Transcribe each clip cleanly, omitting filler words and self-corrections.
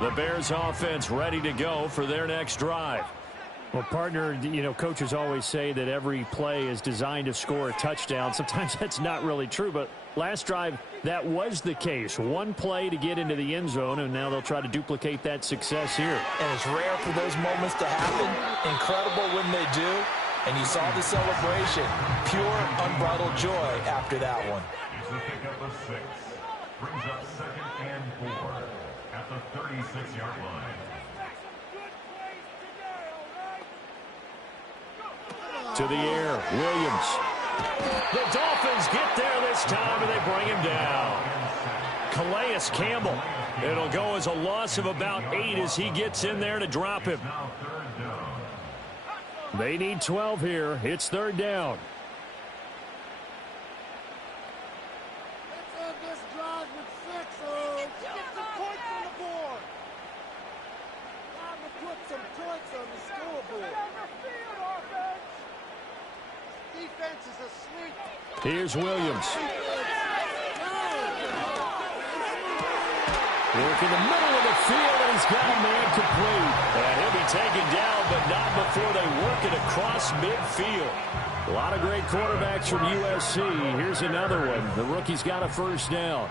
The Bears offense ready to go for their next drive. Well, partner, coaches always say that every play is designed to score a touchdown. Sometimes that's not really true, but last drive, that was the case. One play to get into the end zone, and now they'll try to duplicate that success here. And it's rare for those moments to happen. Incredible when they do. And you saw the celebration. Pure, unbridled joy after that one. It's a pickup of 6. Brings up 2nd and 4 at the 36-yard line. To the air, Williams. The Dolphins get there this time, and they bring him down. Calais Campbell. It'll go as a loss of about 8 as he gets in there to drop him. They need 12 here. It's 3rd down. Let's end this drive with 6. Get some points on the board. Time to put some points on the scoreboard. Defense is asleep. Here's Williams. Work in the middle of the field, and he's got a man complete. And he'll be taken down, but not before they work it across midfield. A lot of great quarterbacks from USC. Here's another one. The rookie's got a 1st down.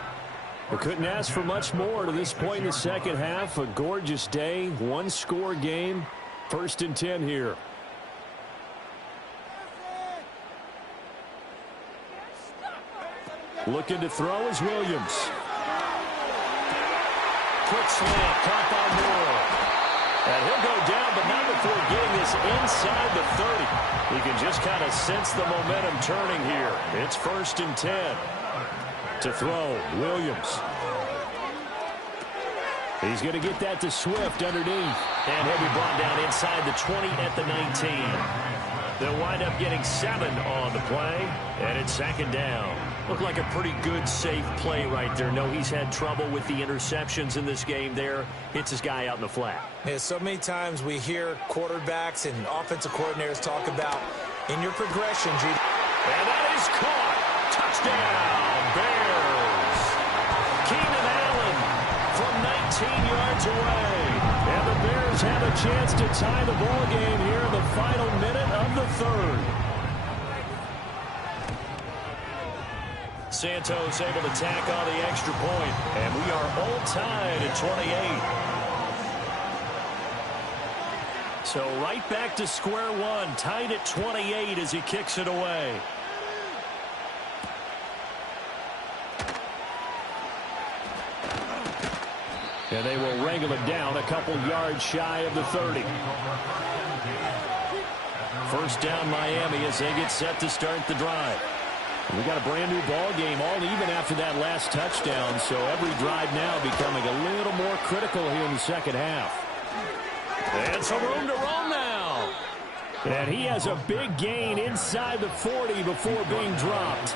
We couldn't ask for much more to this point in the second half. A gorgeous day, 1-score game. 1st and 10 here. Looking to throw is Williams. Quick slant, caught by Moore. And he'll go down, but not before getting this inside the 30. You can just kind of sense the momentum turning here. It's 1st and 10. To throw, Williams. He's going to get that to Swift underneath. And he'll be brought down inside the 20 at the 19. They'll wind up getting 7 on the play, and it's 2nd down. Looked like a pretty good, safe play right there. No, he's had trouble with the interceptions in this game there. Hits his guy out in the flat. Yeah, so many times we hear quarterbacks and offensive coordinators talk about in your progressions. And that is caught. Touchdown, Bears. Keenan Allen from 19 yards away. And the Bears have a chance to tie the ball game here in the final minute of the 3rd. Santos able to tack on the extra point, and we are all tied at 28. So right back to square one, tied at 28 as he kicks it away. And they will wrangle it down a couple yards shy of the 30. 1st down Miami as they get set to start the drive. We got a brand new ball game, all even after that last touchdown, so every drive now becoming a little more critical here in the second half. And some room to roam now. And he has a big gain inside the 40 before being dropped.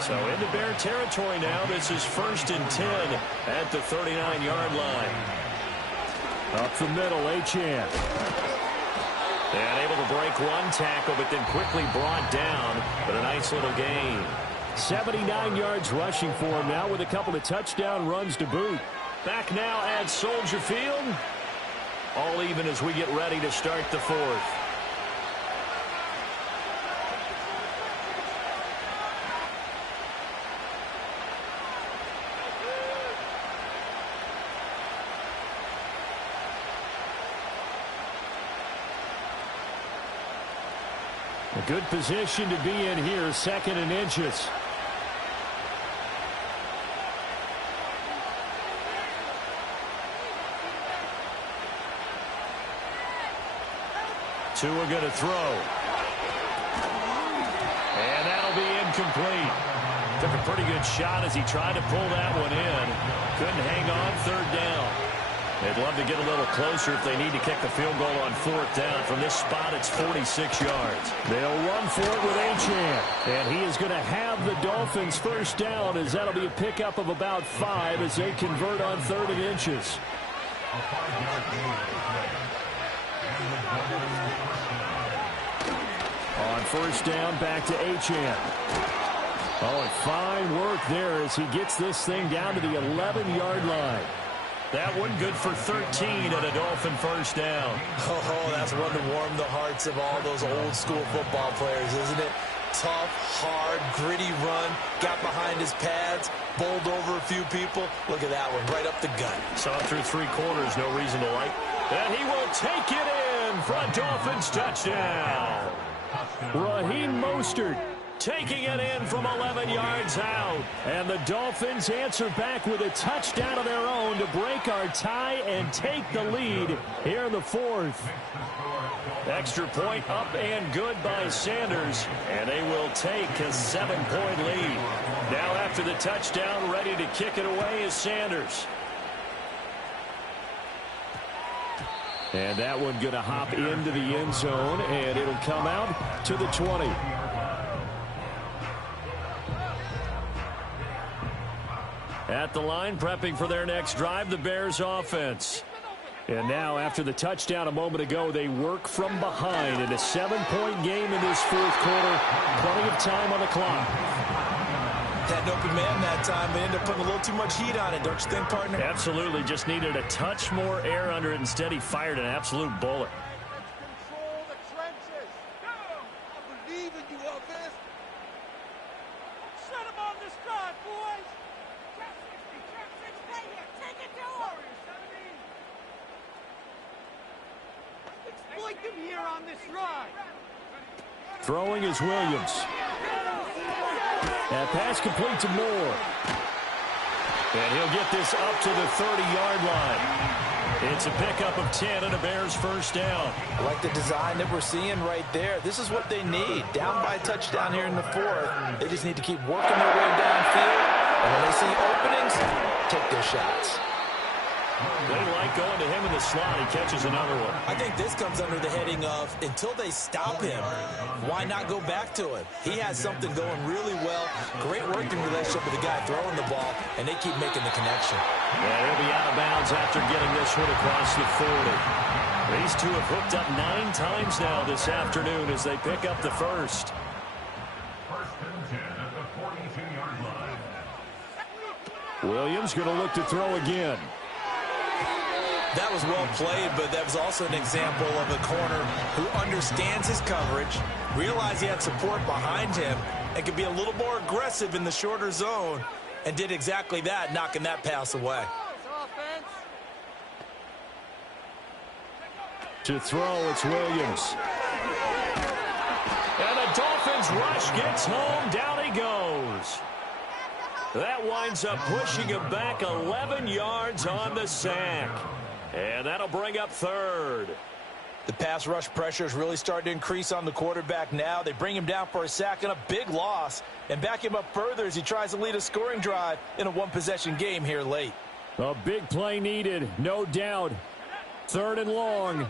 So into Bear territory now. This is 1st and 10 at the 39-yard line. Up the middle, Achane. And able to break one tackle, but then quickly brought down. But a nice little gain. 79 yards rushing for him now with a couple of touchdown runs to boot. Back now at Soldier Field. All even as we get ready to start the 4th. A good position to be in here, 2nd and inches. Tua going to throw. And that'll be incomplete. Took a pretty good shot as he tried to pull that one in. Couldn't hang on, 3rd down. They'd love to get a little closer if they need to kick the field goal on 4th down. From this spot, it's 46 yards. They'll run for it with Achane. And he is going to have the Dolphins 1st down, as that'll be a pickup of about 5 as they convert on 3rd and inches. On 1st down, back to Achane. Oh, and fine work there as he gets this thing down to the 11-yard line. That one good for 13 and a Dolphin first down. Oh, that's one to warm the hearts of all those old school football players, isn't it? Tough, hard, gritty run, got behind his pads, bowled over a few people. Look at that one, right up the gut. Saw it through 3 quarters, no reason to like. And he will take it in for a Dolphins touchdown. Raheem Mostert taking it in from 11 yards out. And the Dolphins answer back with a touchdown of their own to break our tie and take the lead here in the 4th. Extra point up and good by Sanders, and they will take a 7-point lead. Now after the touchdown, ready to kick it away is Sanders. And that one going to hop into the end zone, and it'll come out to the 20. At the line, prepping for their next drive, the Bears offense. And now, after the touchdown a moment ago, they work from behind in a 7-point game in this 4th quarter. Plenty of time on the clock. Had an open man that time, but ended up putting a little too much heat on it, don't you think, partner? Absolutely. Just needed a touch more air under it. Instead, he fired an absolute bullet. Control the trenches. I believe in you, Elvis. Shut him on this drive, boys. Trap 60, right here. Take it to him. Exploit them here on this ride. Throwing is Williams. That pass complete to Moore. And he'll get this up to the 30-yard line. It's a pickup of 10 and a Bears first down. I like the design that we're seeing right there. This is what they need. Down by a touchdown here in the 4th. They just need to keep working their way downfield. And when they see openings, take their shots. They like going to him in the slot. He catches another one. I think this comes under the heading of until they stop him, why not go back to him? He has something going really well. Great working relationship with the guy throwing the ball, and they keep making the connection. Yeah, he'll be out of bounds after getting this one across the 40. These two have hooked up 9 times now this afternoon as they pick up the first. First and 10 at the 42-yard line. Williams going to look to throw again. That was well played, but that was also an example of a corner who understands his coverage, realized he had support behind him, and could be a little more aggressive in the shorter zone, and did exactly that, knocking that pass away. To throw, it's Williams. And the Dolphins rush gets home. Down he goes. That winds up pushing him back 11 yards on the sack. And that'll bring up 3rd. The pass rush pressure is really starting to increase on the quarterback now. They bring him down for a sack and a big loss, and back him up further as he tries to lead a scoring drive in a 1-possession game here late. A big play needed, no doubt. 3rd and long.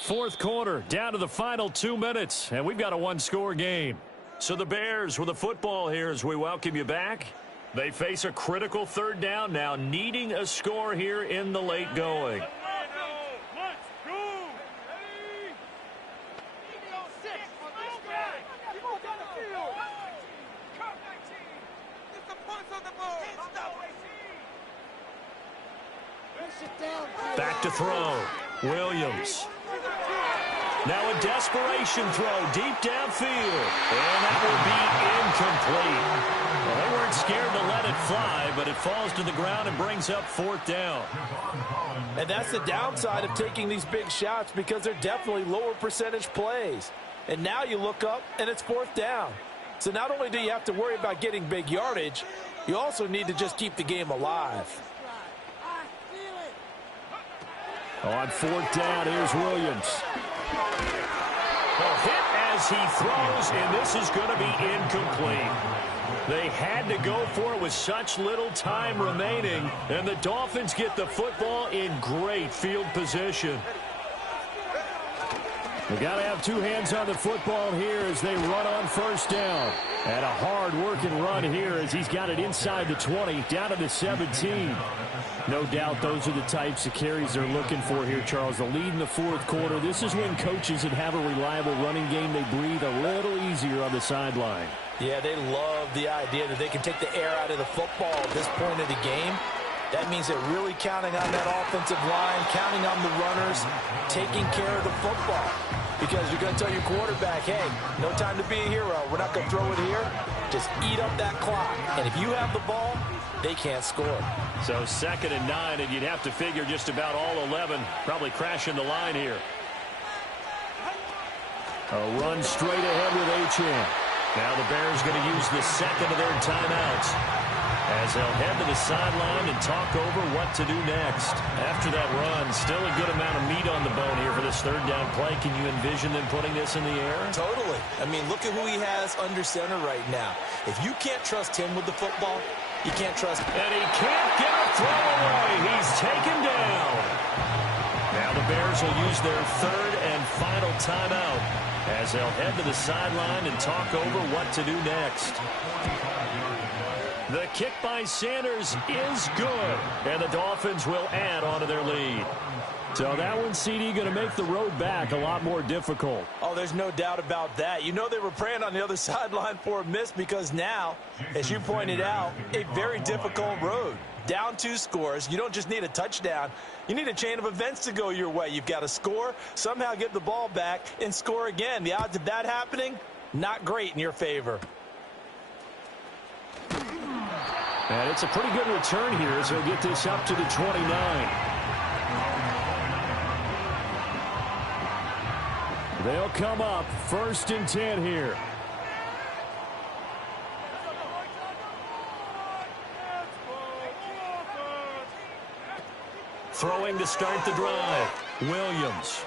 Fourth quarter, down to the final 2 minutes, and we've got a 1-score game. So the Bears with the football here as we welcome you back. They face a critical 3rd down now, needing a score here in the late going. Back to throw. Williams. Now a desperation throw deep downfield. And that will be incomplete. Well, they weren't scared to let it fly, but it falls to the ground and brings up 4th down. And that's the downside of taking these big shots, because they're definitely lower percentage plays. And now you look up, and it's 4th down. So not only do you have to worry about getting big yardage, you also need to just keep the game alive. On 4th down, here's Williams. A hit as he throws, and this is going to be incomplete. They had to go for it with such little time remaining, and the Dolphins get the football in great field position. We got to have two hands on the football here as they run on first down. And a hard-working run here as he's got it inside the 20, down to the 17. No doubt those are the types of carries they're looking for here, Charles. The lead in the fourth quarter. This is when coaches that have a reliable running game, they breathe a little easier on the sideline. Yeah, they love the idea that they can take the air out of the football at this point of the game. That means they're really counting on that offensive line, counting on the runners, taking care of the football. Because you're going to tell your quarterback, hey, no time to be a hero. We're not going to throw it here. Just eat up that clock. And if you have the ball, they can't score. So 2nd and 9, and you'd have to figure just about all 11 probably crashing the line here. A run straight ahead with Achane. Now the Bears going to use the second of their timeouts as they'll head to the sideline and talk over what to do next. After that run, still a good amount of meat on the bone here for this third down play. Can you envision them putting this in the air? Totally. I mean, look at who he has under center right now. If you can't trust him with the football, you can't trust him. And he can't get a throw away. He's taken down. Now the Bears will use their third and final timeout as they'll head to the sideline and talk over what to do next. The kick by Sanders is good, and the Dolphins will add on to their lead. So that one, CD, going to make the road back a lot more difficult. Oh, there's no doubt about that. You know they were praying on the other sideline for a miss because now, as you pointed out, a very difficult road. Down 2 scores. You don't just need a touchdown. You need a chain of events to go your way. You've got to score, somehow get the ball back, and score again. The odds of that happening, not great in your favor. And it's a pretty good return here as he'll get this up to the 29. They'll come up 1st and 10 here. Throwing to start the drive, Williams.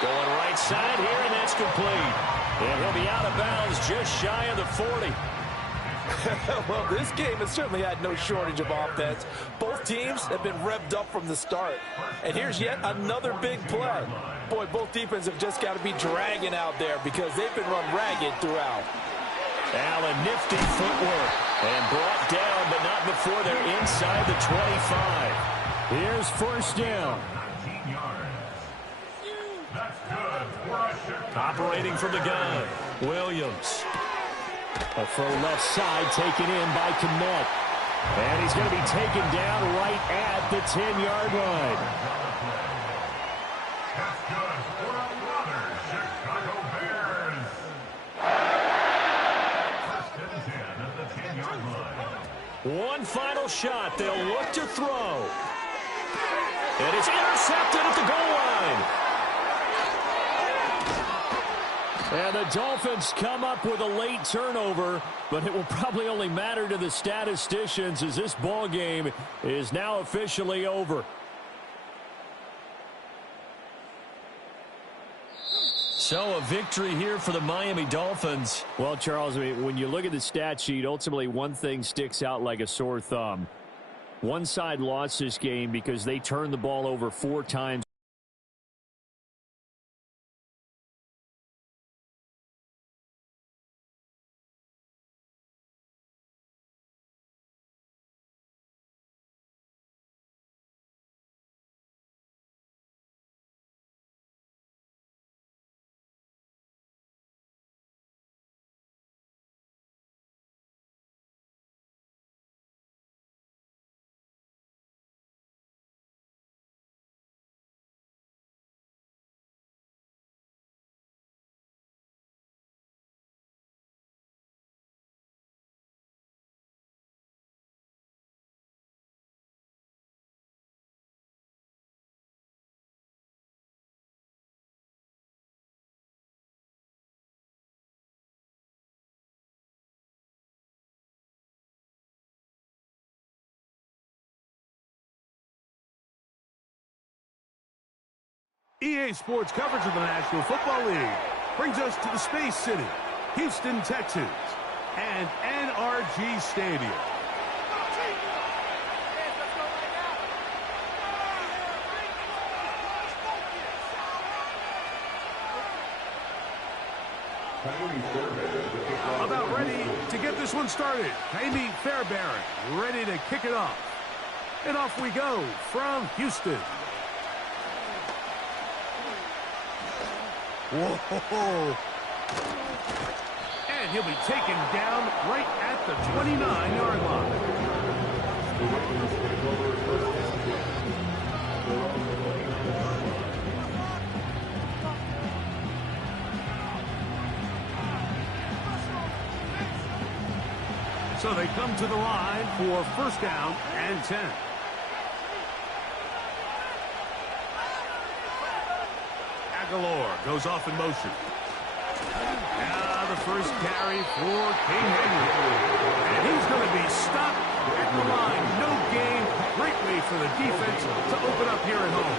Going right side here, and that's complete. And he'll be out of bounds just shy of the 40. Well, this game has certainly had no shortage of offense. Both teams have been revved up from the start. And here's yet another big play. Boy, both defenses have just got to be dragging out there because they've been run ragged throughout. Allen, nifty footwork. And brought down, but not before they're inside the 25. Here's first down. Operating from the gun, Williams. A throw left side taken in by Kmet. And he's going to be taken down right at the 10-yard line. That's good for another Chicago Bears. 1st and 10 at the 10-yard line. One final shot. They'll look to throw. And it's intercepted at the goal line. And the Dolphins come up with a late turnover, but it will probably only matter to the statisticians as this ball game is now officially over. So a victory here for the Miami Dolphins. Well, Charles, I mean, when you look at the stat sheet, ultimately one thing sticks out like a sore thumb. One side lost this game because they turned the ball over 4 times. EA Sports coverage of the National Football League brings us to the Space City, Houston, Texas, and NRG Stadium. About ready to get this one started. Amy Fairbairn ready to kick it off. And off we go from Houston. Whoa. And he'll be taken down right at the 29-yard line. So they come to the line for first down and 10. Aguilar goes off in motion. Now the first carry for King Henry. And he's going to be stopped at the line. No gain. Great way for the defense to open up here at home.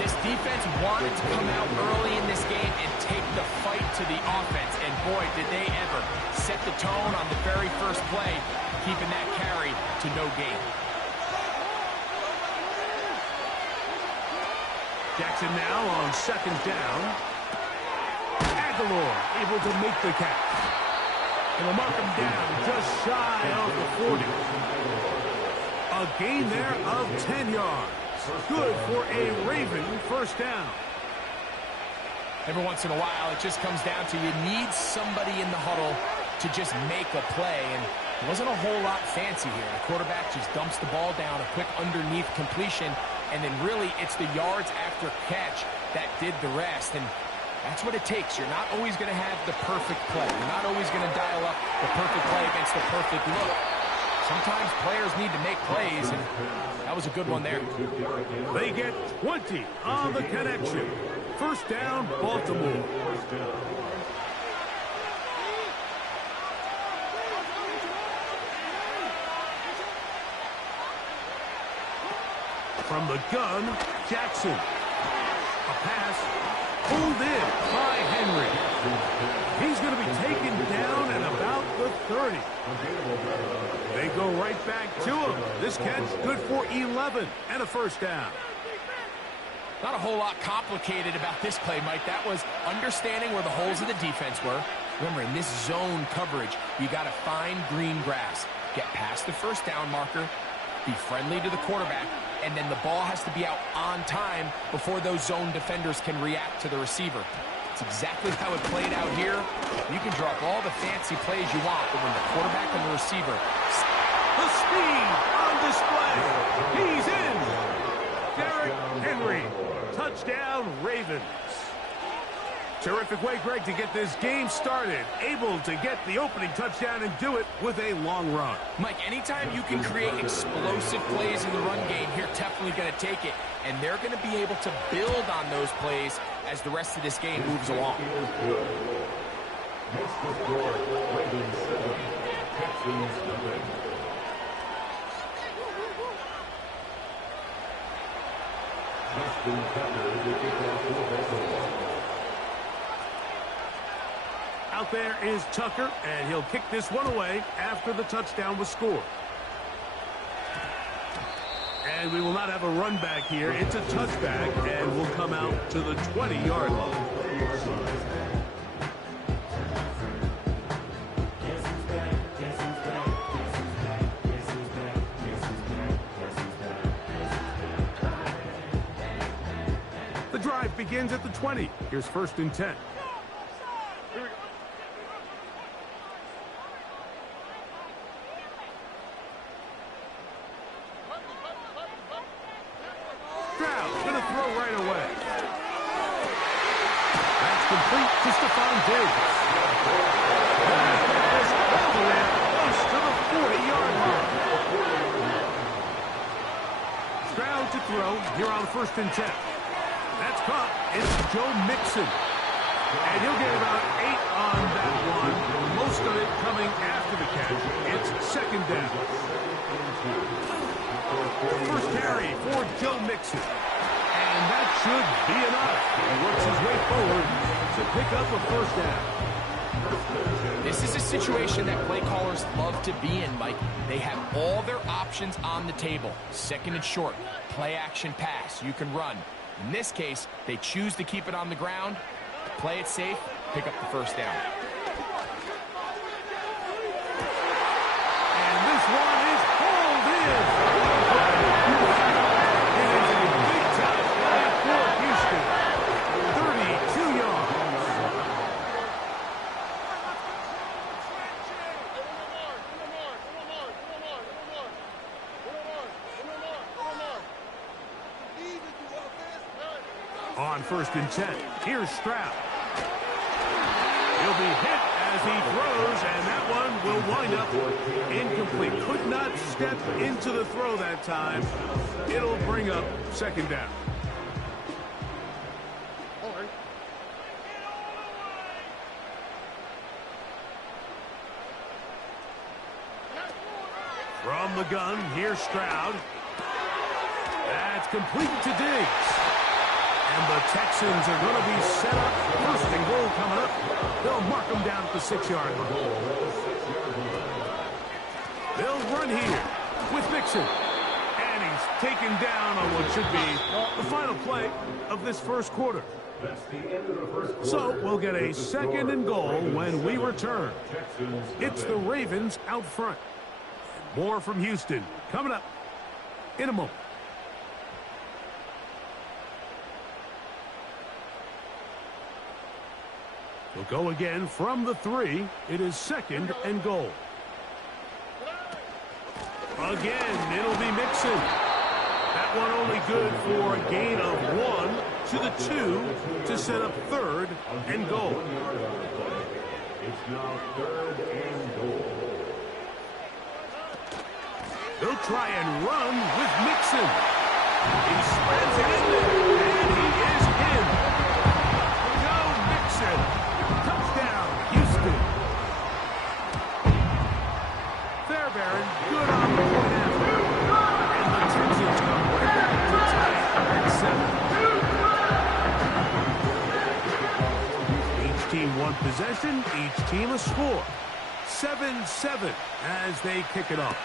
This defense wanted to come out early in this game and take the fight to the offense. And boy, did they ever set the tone on the very first play, keeping that carry to no gain. Jackson now on second down. Aguilar able to make the catch. And they'll mark him down just shy of the 40. A gain there of 10 yards. Good for a Raven first down. Every once in a while, it just comes down to you need somebody in the huddle to just make a play. And it wasn't a whole lot fancy here. The quarterback just dumps the ball down, a quick underneath completion. And then really, it's the yards after catch that did the rest. And that's what it takes. You're not always going to have the perfect play. You're not always going to dial up the perfect play against the perfect look. Sometimes players need to make plays, and that was a good one there. They get 20 on the connection. First down, Baltimore. From the gun, Jackson. A pass pulled in by Henry. He's going to be taken down at about the 30. They go right back to him. This catch good for 11 and a first down. Not a whole lot complicated about this play, Mike. That was understanding where the holes of the defense were. Remember, in this zone coverage, you got to find green grass. Get past the first down marker, be friendly to the quarterback, and then the ball has to be out on time before those zone defenders can react to the receiver. It's exactly how it played out here. You can draw up all the fancy plays you want, but when the quarterback and the receiver... The speed on display. He's in. Derrick Henry. Touchdown, Ravens. Terrific way, Greg, to get this game started. Able to get the opening touchdown and do it with a long run. Mike, anytime you can create explosive plays in the run game, you're definitely going to take it. And they're going to be able to build on those plays as the rest of this game moves along. Out there is Tucker, and he'll kick this one away after the touchdown was scored. And we will not have a run back here. It's a touchback, and will come out to the 20-yard line. The drive begins at the 20. Here's first and 10. First and 10. That's caught. It's Joe Mixon. And he'll get about 8 on that one. Most of it coming after the catch. It's second down. First carry for Joe Mixon. And that should be enough. He works his way forward to pick up a first down. This is a situation that play callers love to be in, Mike. They have all their options on the table. Second and short, play action pass. You can run. In this case, they choose to keep it on the ground, play it safe, pick up the first down. And this one is pulled in. It is a big-time play for Houston. 32 yards. On 1st and 10, here's Stroud. He'll be hit as he throws, and that one will wind up incomplete. Could not step into the throw that time. It'll bring up 2nd down. From the gun, here's Stroud. That's complete to Diggs. And the Texans are going to be set up. 1st and goal coming up. They'll mark them down at the 6-yard line. They'll run here with Mixon. And he's taken down on what should be the final play of this 1st quarter. So we'll get a 2nd and goal when we return. It's the Ravens out front. More from Houston coming up in a moment. We'll go again from the 3. It is 2nd and goal. Again, it'll be Mixon. That one only good for a gain of 1 to the 2 to set up 3rd and goal. It's now 3rd and goal. They'll try and run with Mixon. He spreads it in there, and he is in. Go Mixon. Touchdown, Houston. Fairbairn, good on the point after. And the Texans come right back to tie at 7. Each team one possession, each team a score. 7-7 as they kick it off.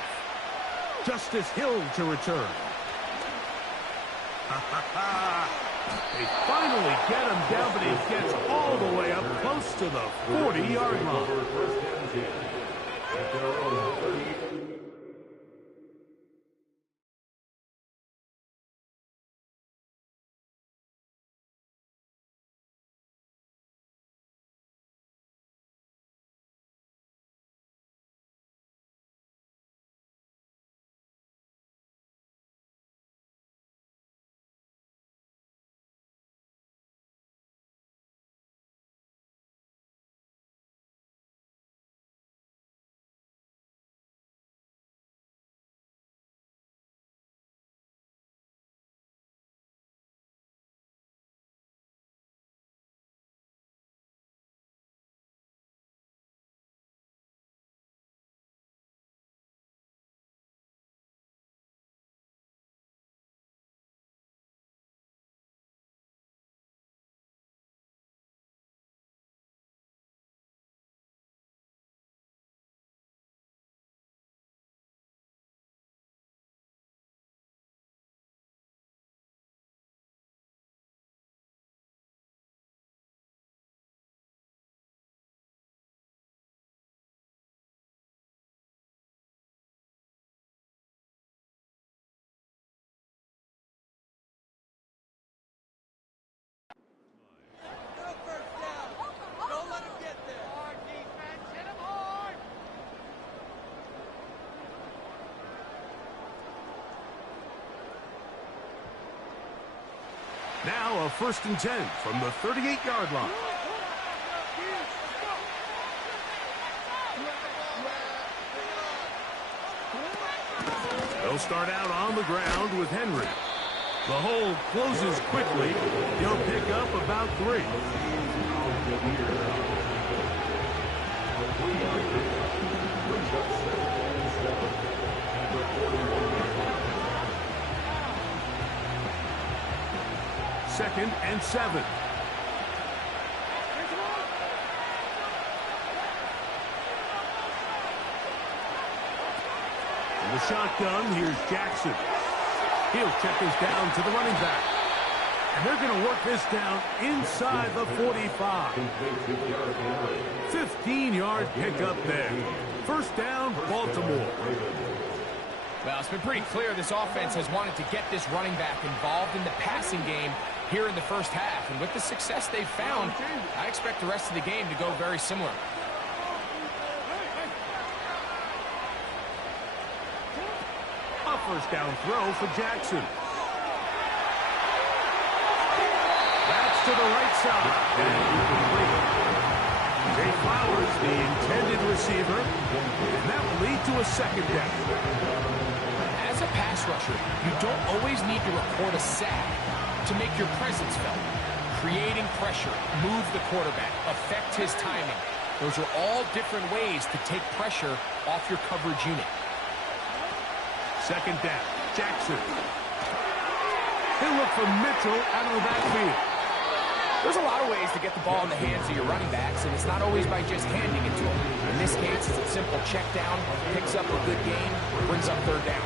Justice Hill to return. They finally get him down, but he gets all the way up close to the 40-yard line. Now a 1st and 10 from the 38-yard line. They'll start out on the ground with Henry. The hole closes quickly. He'll pick up about 3. Second and 7. In the shotgun, here's Jackson. He'll check this down to the running back. And they're going to work this down inside the 45. 15-yard pickup there. First down, Baltimore. Well, it's been pretty clear this offense has wanted to get this running back involved in the passing game here in the first half. And with the success they've found, I expect the rest of the game to go very similar. A first down throw for Jackson. That's to the right side. Jay Flowers, the intended receiver, and that will lead to a second down. As a pass rusher, you don't always need to record a sack to make your presence felt. Creating pressure, move the quarterback, affect his timing. Those are all different ways to take pressure off your coverage unit. Second down, Jackson. He'll look for Mitchell out of the backfield. There's a lot of ways to get the ball in the hands of your running backs, and it's not always by just handing it to them. In this case, it's a simple check down, picks up a good gain, brings up third down.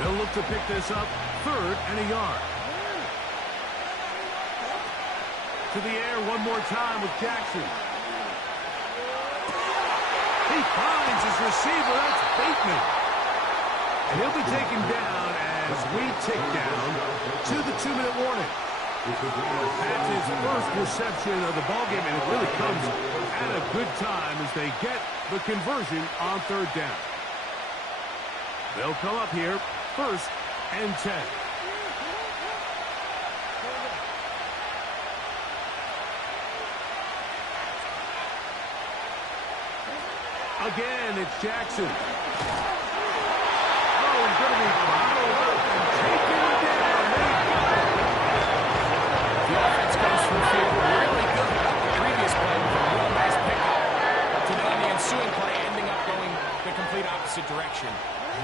They'll look to pick this up, 3rd and a yard. To the air one more time with Jackson. He finds his receiver, that's Bateman. And he'll be taken down as we tick down to the 2-minute warning. That's his first reception of the ballgame, and it really comes at a good time as they get the conversion on 3rd down. They'll come up here, 1st and 10. Again, it's Jackson. He's going to be bottled up and taken down. The offense goes from feeling really good about the previous play with a real nice pickup to then on the ensuing play ending up going the complete opposite direction.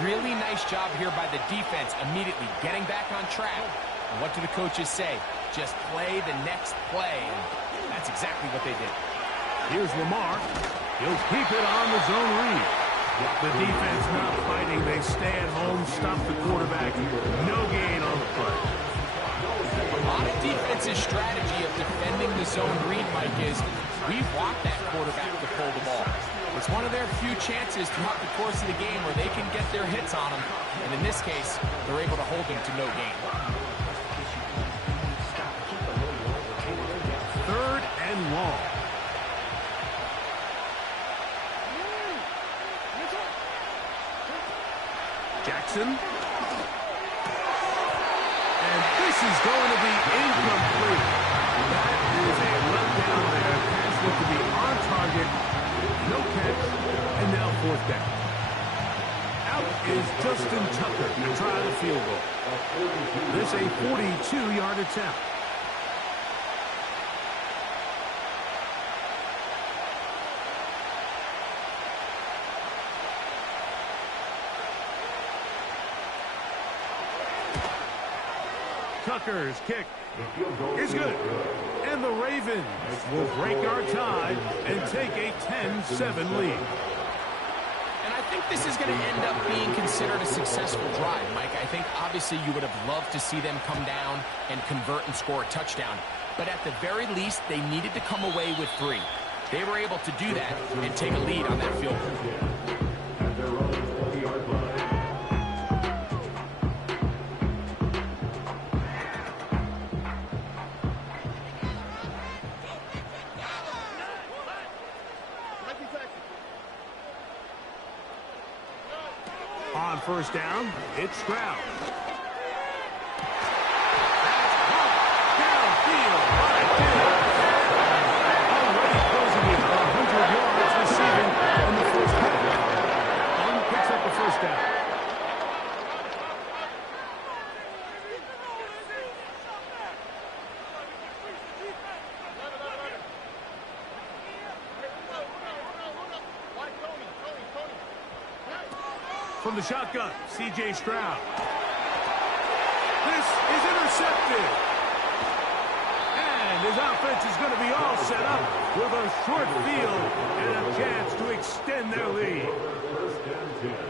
Really nice job here by the defense immediately getting back on track. And what do the coaches say? Just play the next play. And that's exactly what they did. Here's Lamar. He'll keep it on the zone read. The defense not fighting. They stay at home, stop the quarterback. No gain on the play. A lot of defensive strategy of defending the zone read, Mike, is we want that quarterback to pull the ball. It's one of their few chances throughout the course of the game where they can get their hits on him. And in this case, they're able to hold him to no gain. 3rd and long. Jackson. And this is going to be incomplete. That is a letdown there. Pass looked to be on target. No catch. And now 4th down. Out is Justin Tucker to try the field goal. This a 42-yard attempt. Tucker's kick is good. And the Ravens will break our tie and take a 10-7 lead. And I think this is going to end up being considered a successful drive, Mike. I think obviously you would have loved to see them come down and convert and score a touchdown. But at the very least, they needed to come away with 3. They were able to do that and take a lead on that field goal. On 1st down, it's Stroud. Downfield, right there. Already closing in 100 yards receiving in the first half. And picks up the 1st down. From the shotgun, C.J. Stroud. This is intercepted. And his offense is going to be all set up with a short field and a chance to extend their lead.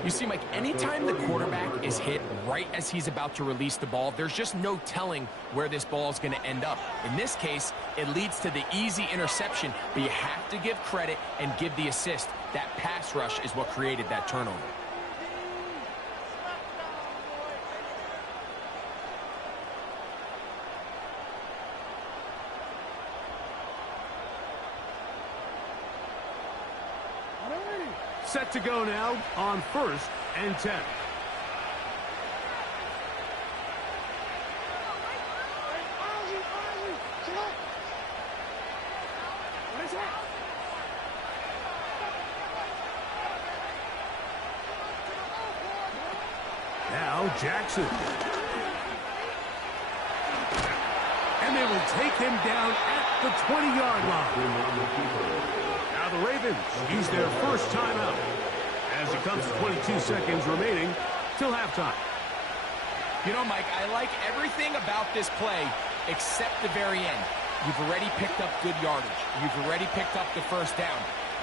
You see, Mike, anytime the quarterback is hit right as he's about to release the ball, there's just no telling where this ball is going to end up. In this case, it leads to the easy interception, but you have to give credit and give the assist. That pass rush is what created that turnover. Set to go now on 1st and 10. Now Jackson. And they will take him down at the 20-yard line. Now the Ravens use their first timeout as it comes to 22 seconds remaining till halftime. You know, Mike, I like everything about this play except the very end. You've already picked up good yardage. You've already picked up the first down.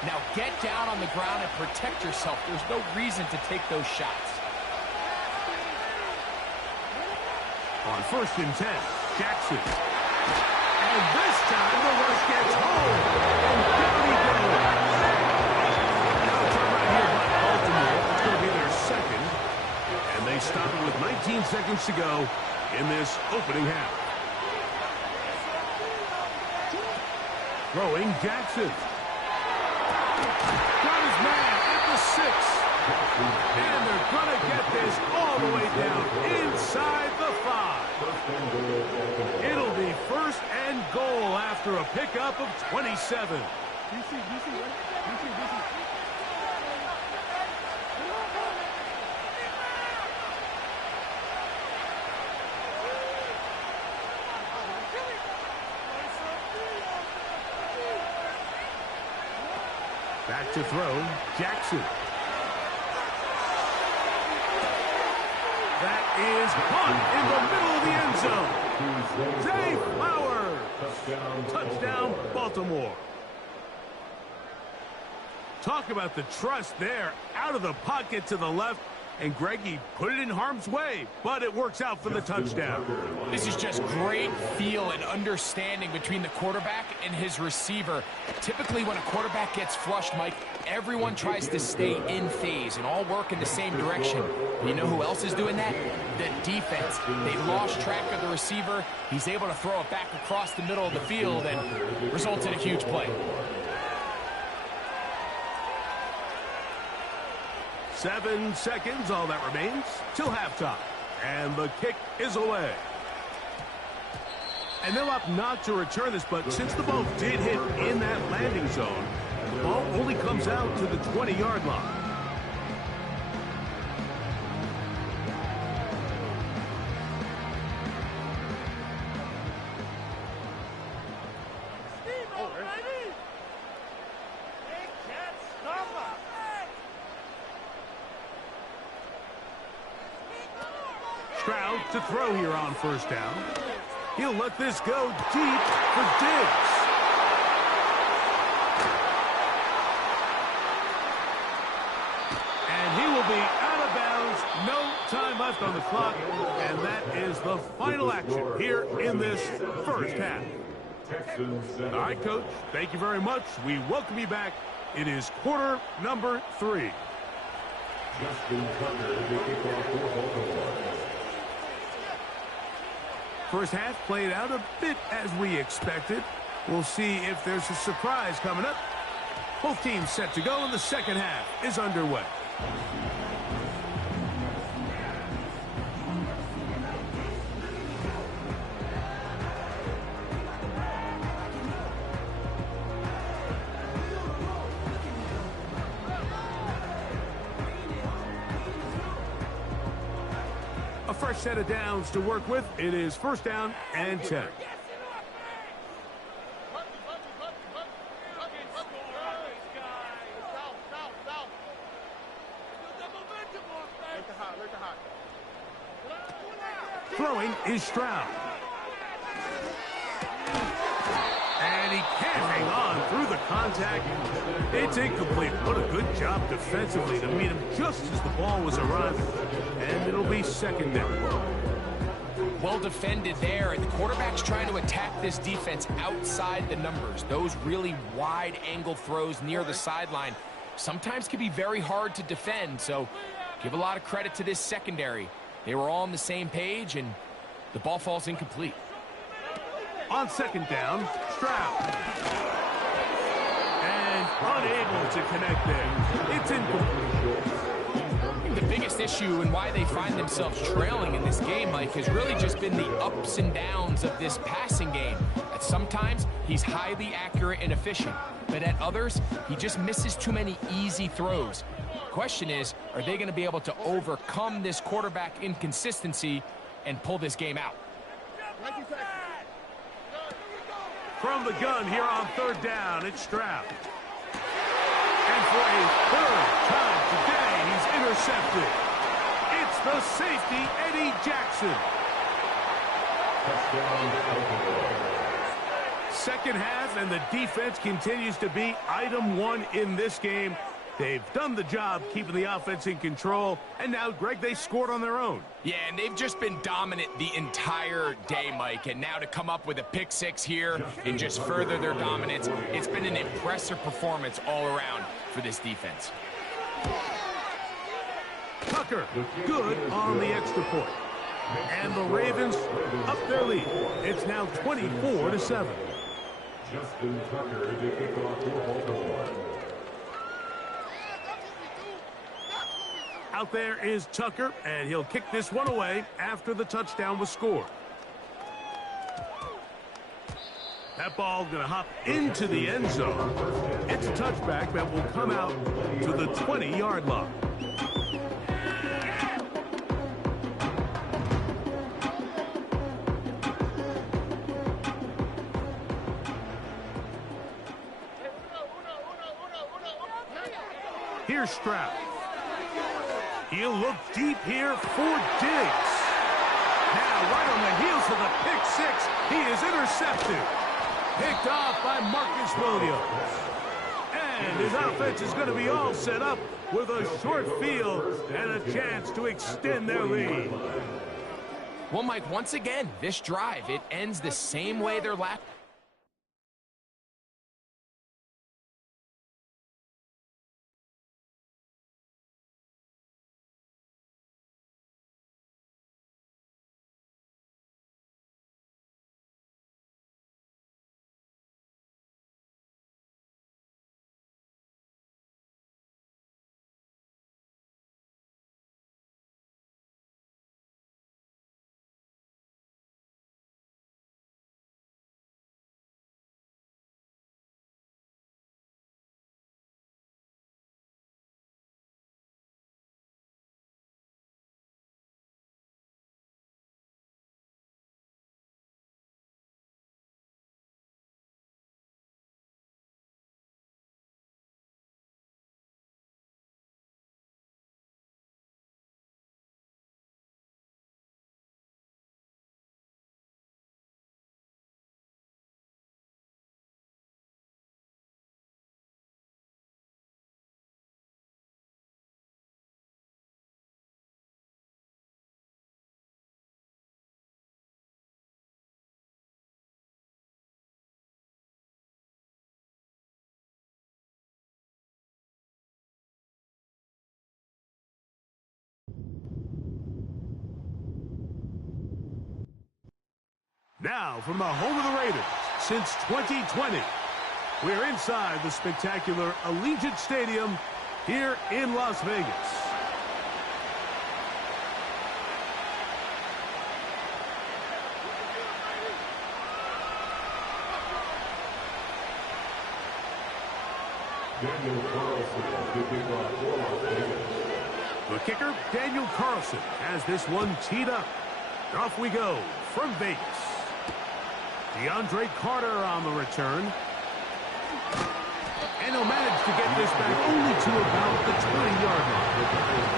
Now get down on the ground and protect yourself. There's no reason to take those shots. On 1st and 10, Jackson. And this time the rush gets home. And down he goes. Now turn right here by Baltimore. It's going to be their second. And they stop it with 19 seconds to go in this opening half. Throwing Jackson. Got his man at the 6. And they're going to get this all the way down inside the 5. It'll be 1st and goal after a pickup of 27. Back to throw, Jackson. That is caught in the middle of the end zone. Zay Flowers. Touchdown, Baltimore. Talk about the trust there. Out of the pocket to the left. And Greggy put it in harm's way, but it works out for the touchdown. This is just great feel and understanding between the quarterback and his receiver. Typically, when a quarterback gets flushed, Mike, everyone tries to stay in phase and all work in the same direction. You know who else is doing that? The defense. They lost track of the receiver. He's able to throw it back across the middle of the field and results in a huge play. 7 seconds, all that remains, till halftime. And the kick is away. And they'll opt not to return this, but since the ball did hit in that landing zone, the ball only comes out to the 20-yard line. Stroud to throw here on 1st down. He'll let this go deep for Diggs. And he will be out of bounds. No time left on the clock. And that is the final action here in this first half. All right, Coach, thank you very much. We welcome you back. It is quarter number 3. First half played out a bit as we expected. We'll see if there's a surprise coming up. Both teams set to go, and the second half is underway. A fresh set of downs to work with. It is 1st down and 10. Throwing is Stroud. And he can't hang on through the contact. It's incomplete. What a good job defensively to meet him just as the ball was arriving. And it'll be second down. Well defended there, and the quarterback's trying to attack this defense outside the numbers. Those really wide angle throws near the sideline sometimes can be very hard to defend, so give a lot of credit to this secondary. They were all on the same page, and the ball falls incomplete. On second down, Stroud. And unable to connect there. It's incomplete. The biggest issue and why they find themselves trailing in this game, Mike, has really just been the ups and downs of this passing game. At sometimes, he's highly accurate and efficient, but at others, he just misses too many easy throws. Question is, are they going to be able to overcome this quarterback inconsistency and pull this game out? From the gun here on third down, it's Stroud. And for a third time today, he's intercepted. It's the safety, Eddie Jackson. Second half, and the defense continues to be item one in this game. They've done the job keeping the offense in control, and now, Greg, they scored on their own. Yeah, and they've just been dominant the entire day, Mike, and now to come up with a pick six here and just further their dominance, it's been an impressive performance all around for this defense. Tucker, good on the extra point. And the Ravens up their lead. It's now 24-7. Justin Tucker to kick off for Baltimore. Out there is Tucker, and he'll kick this one away after the touchdown was scored. That ball going to hop into the end zone. It's a touchback that will come out to the 20-yard line. Here's Stroud. He'll look deep here for Diggs. Now, right on the heels of the pick six, he is intercepted. Picked off by Marcus Williams. And his offense is going to be all set up with a short field and a chance to extend their lead. Well, Mike, once again, this drive, it ends the same way their last. Now, from the home of the Raiders, since 2020, we're inside the spectacular Allegiant Stadium here in Las Vegas. Daniel Carlson to kick off for Las Vegas. The kicker, Daniel Carlson, has this one teed up. Off we go from Vegas. DeAndre Carter on the return. And he'll manage to get this back only to about the 20-yard line.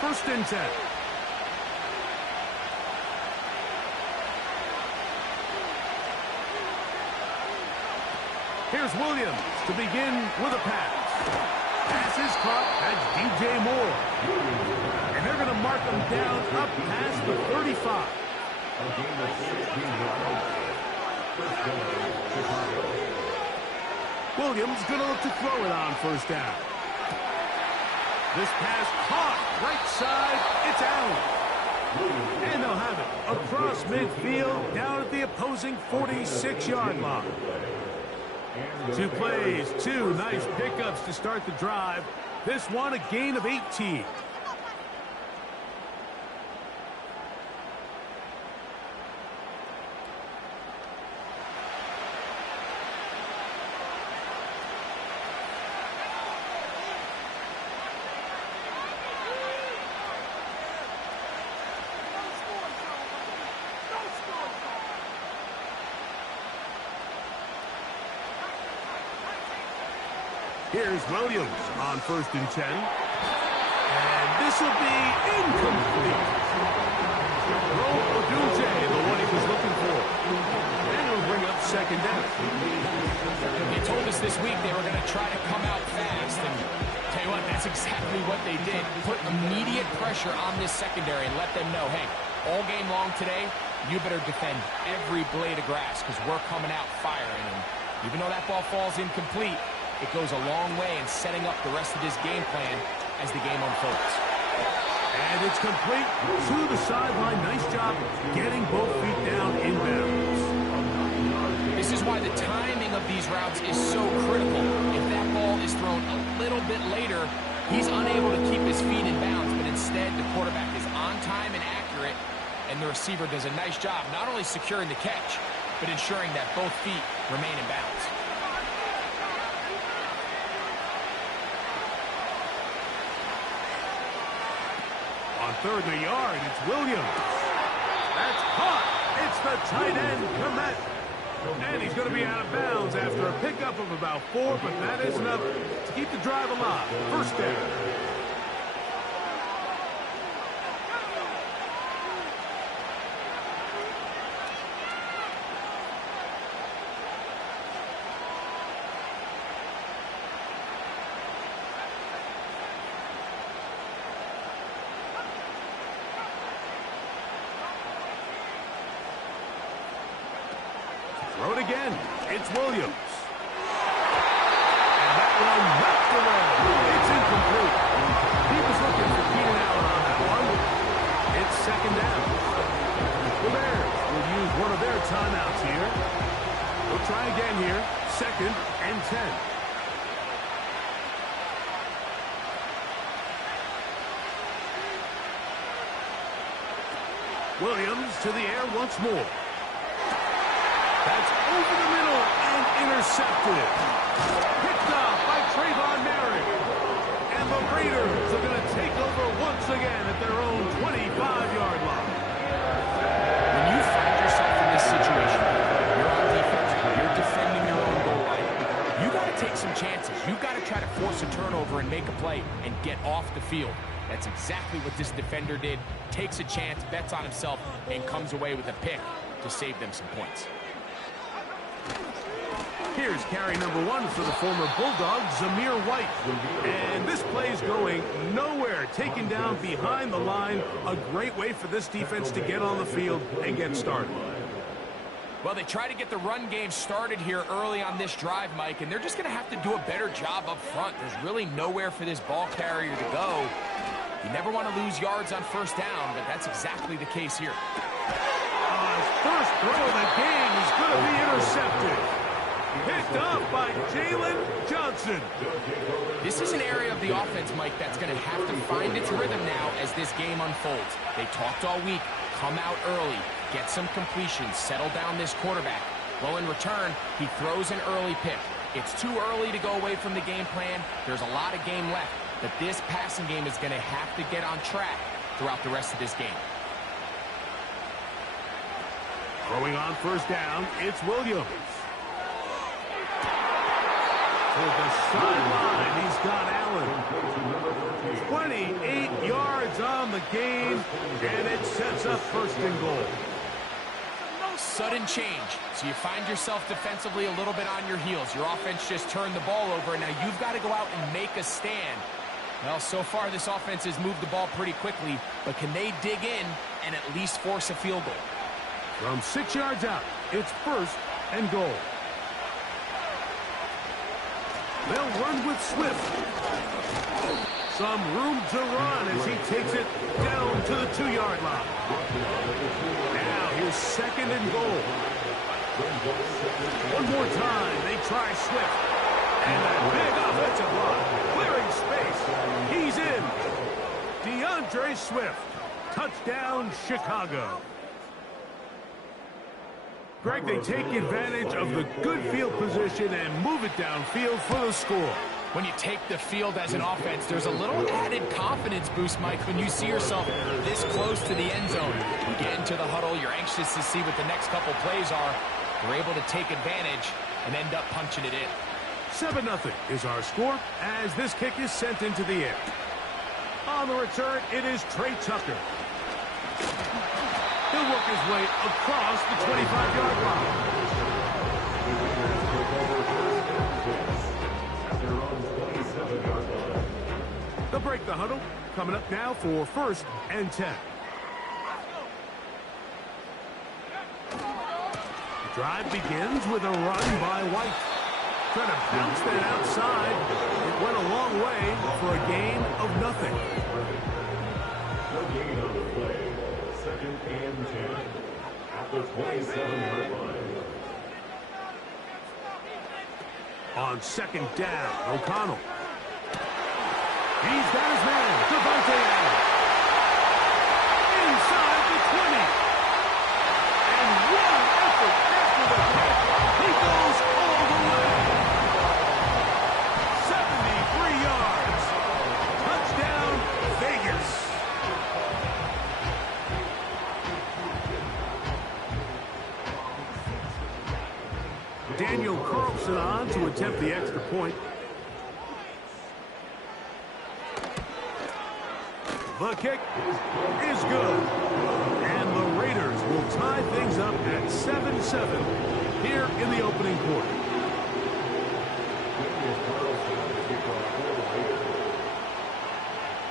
First and 10. Here's Williams to begin with a pass. Pass is caught. That's DJ Moore. And they're going to mark him down up past the 35. Williams going to look to throw it on first down. This pass caught. Right side. It's out. And they'll have it across midfield down at the opposing 46-yard line. 2 plays, 2 nice pickups to start the drive. This one a gain of 18. Here's Williams on first and 10. And this will be incomplete. Odunze, the one he was looking for. And it'll bring up second down. They told us this week they were going to try to come out fast. And tell you what, that's exactly what they did. Put immediate pressure on this secondary and let them know, hey, all game long today, you better defend every blade of grass because we're coming out firing. And even though that ball falls incomplete, it goes a long way in setting up the rest of this game plan as the game unfolds. And it's complete to the sideline. Nice job getting both feet down inbounds. This is why the timing of these routes is so critical. If that ball is thrown a little bit later, he's unable to keep his feet in bounds, but instead the quarterback is on time and accurate, and the receiver does a nice job not only securing the catch, but ensuring that both feet remain in bounds. On third and a yard, it's Williams. That's caught. It's the tight end, Komet. And he's going to be out of bounds after a pickup of about 4, but that is enough to keep the drive alive. First down. Throw it again. It's Williams. And that one left away. It's incomplete. He was looking for Keenan Allen on that one. It's second down. The Bears will use one of their timeouts here. We'll try again here. Second and 10. Williams to the air once more. That's over the middle and intercepted. Picked off by Trayvon Merrick. And the Raiders are going to take over once again at their own 25-yard line. When you find yourself in this situation, you're on defense, you're defending your own goal line, you got to take some chances. You got to try to force a turnover and make a play and get off the field. That's exactly what this defender did. Takes a chance, bets on himself, and comes away with a pick to save them some points. Here's carry number 1 for the former Bulldog, Zamir White. And this play's going nowhere. Taken down behind the line. A great way for this defense to get on the field and get started. Well, they try to get the run game started here early on this drive, Mike, and they're just going to have to do a better job up front. There's really nowhere for this ball carrier to go. You never want to lose yards on first down, but that's exactly the case here. First throw of the game is going to be intercepted. Picked up by Jalen Johnson. This is an area of the offense, Mike, that's going to have to find its rhythm now as this game unfolds. They talked all week. Come out early. Get some completions. Settle down this quarterback. Well, in return, he throws an early pick. It's too early to go away from the game plan. There's a lot of game left. But this passing game is going to have to get on track throughout the rest of this game. Throwing on first down, it's Williams. To the sideline, he's got Allen. 28 yards on the gain, and it sets up first and goal. Sudden change. So you find yourself defensively a little bit on your heels. Your offense just turned the ball over, and now you've got to go out and make a stand. Well, so far this offense has moved the ball pretty quickly, but can they dig in and at least force a field goal? From 6 yards out, it's first and goal. They'll run with Swift. Some room to run as he takes it down to the 2-yard line. Now here's second and goal. One more time, they try Swift. And a big offensive line, clearing space. He's in. DeAndre Swift. Touchdown, Chicago. Greg, they take advantage of the good field position and move it downfield for the score. When you take the field as an offense, there's a little added confidence boost, Mike, when you see yourself this close to the end zone. You get into the huddle, you're anxious to see what the next couple plays are. You're able to take advantage and end up punching it in. 7-0 is our score as this kick is sent into the air. On the return, it is Trey Tucker. He'll work his way across the 25-yard line. They'll break the huddle. Coming up now for first and 10. The drive begins with a run by White. Trying to bounce that outside. It went a long way for a gain of nothing. No gain on the play. Second and 10 at the 27-yard line. On second down, O'Connell. He's got his man, Devontae Adams. Inside the 20. And one effort after the catch. He goes all the way. 73 yards. Touchdown, Vegas. Daniel Carlson on to attempt the extra point. The kick is good. And the Raiders will tie things up at 7-7 here in the opening quarter.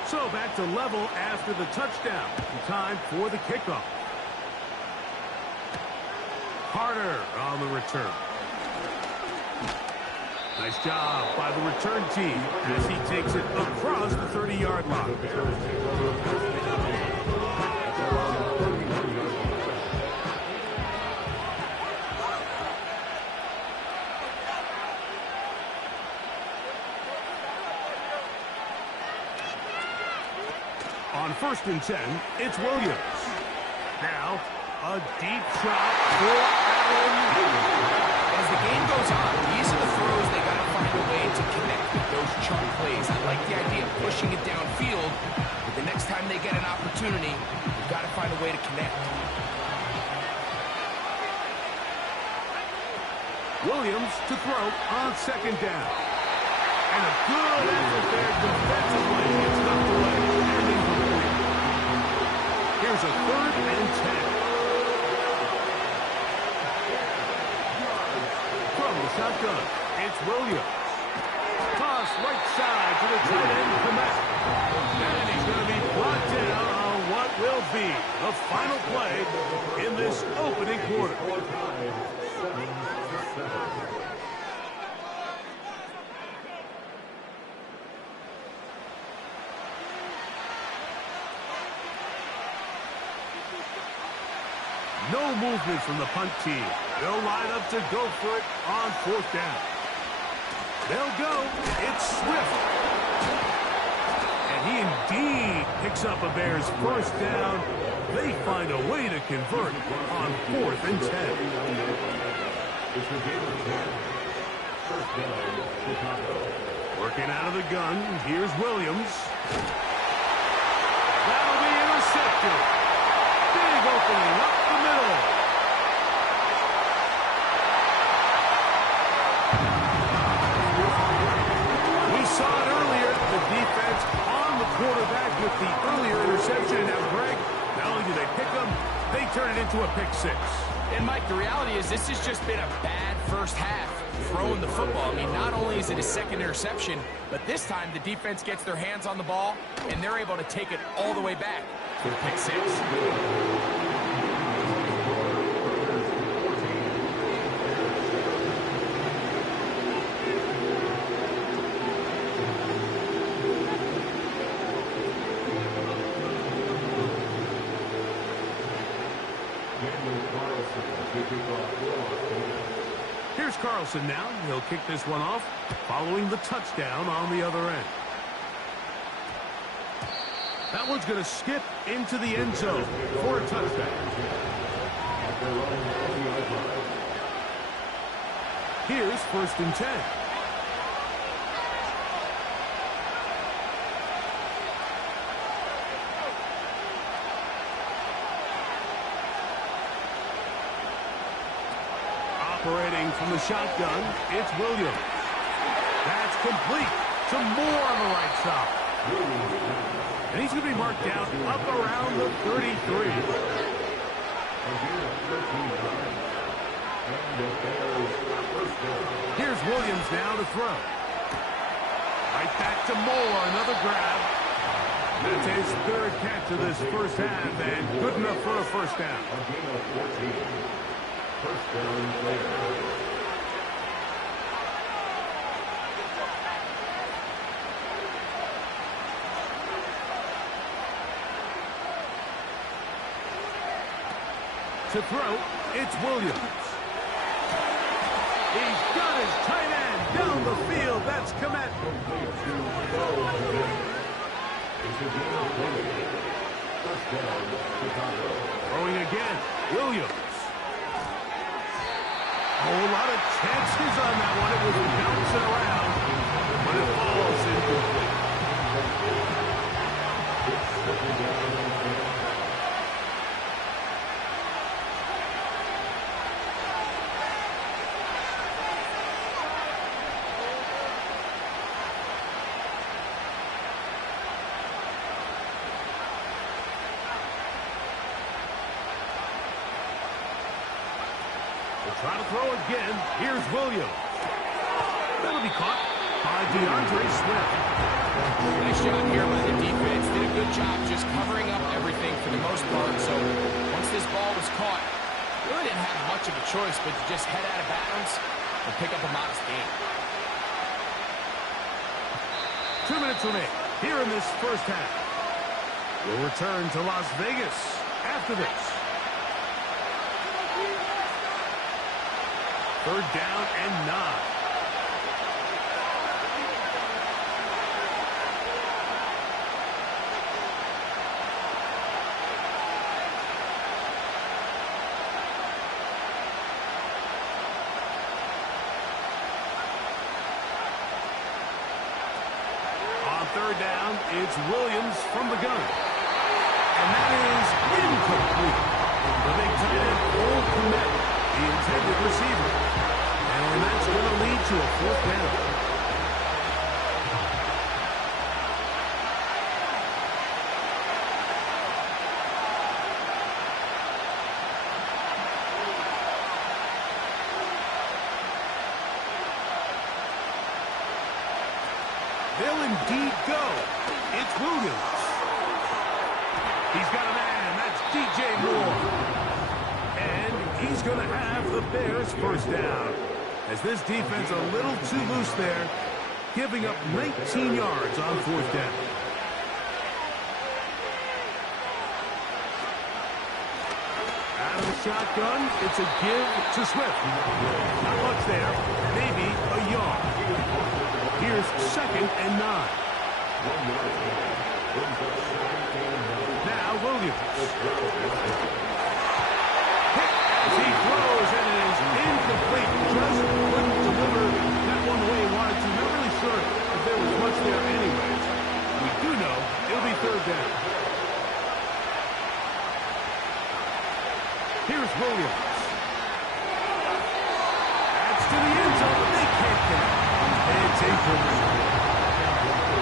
So back to level after the touchdown. Time for the kickoff. Carter on the return. Nice job by the return team as he takes it across the 30-yard line. On first and 10, it's Williams. Now, a deep shot for Allen. As the game goes on, these are the throws they got to find a way to connect with those chunk plays. I like the idea of pushing it downfield, but the next time they get an opportunity, they've got to find a way to connect. Williams to throw on second down. And a good effort there defensively. It's knocked away and incomplete. Here's a third and 10. From the shotgun, it's Williams. Toss right side to the tight end, Komet. And he's going to be brought down on what will be the final play in this opening quarter. No movement from the punt team. They'll line up to go for it on fourth down. They'll go. It's Swift. And he indeed picks up a Bears first down. They find a way to convert on fourth and 10. Working out of the gun. Here's Williams. That'll be intercepted. Big opening up the middle. We saw it earlier. The defense on the quarterback with the the earlier interception. Now, Greg, not only do they pick them, they turn it into a pick six. And, Mike, the reality is this has just been a bad first half throwing the football. I mean, not only is it a second interception, but this time the defense gets their hands on the ball, and they're able to take it all the way back for the pick six. Here's Carlson now. He'll kick this one off, following the touchdown on the other end. That one's going to skip into the end zone for a touchdown. Here's 1st and 10. Operating from the shotgun, it's Williams. That's complete to Moore on the right side. And he's going to be marked down up around the 33. Here's Williams now to throw. Right back to Moore, another grab. That's his 3rd catch of this first half, and good enough for a first down. First down later. To throw, it's Williams. He's got his tight end down the field. That's Komet. Throwing again, Williams. A whole lot of chances on that one. It was bouncing around, but it falls incomplete. Try to throw again. Here's Williams. That'll be caught by DeAndre Swift. Nice job here by the defense. Did a good job just covering up everything for the most part. So once this ball was caught, really didn't have much of a choice but to just head out of bounds and pick up a modest gain. 2 minutes remain here in this first half. We'll return to Las Vegas after this. 3rd down and 9. On 3rd down, it's Williams from the gun. And that is incomplete. The big tight end, Old Komet, the intended receiver. And that's going to lead to a 4th down. They'll indeed go. It's Williams. He's got a man. That's DJ Moore. And he's going to have the Bears' first down. As this defense a little too loose there, giving up 19 yards on 4th down. Out of the shotgun, it's a give to Swift. Not much there, maybe a yard. Here's 2nd and 9. Now Williams. He throws and it is incomplete. Just couldn't deliver that one the way he wanted to. Not really sure if there was much there anyways. We do know it'll be 3rd down. Here's Williams. Adds to the end zone. They can't connect. It's incomplete.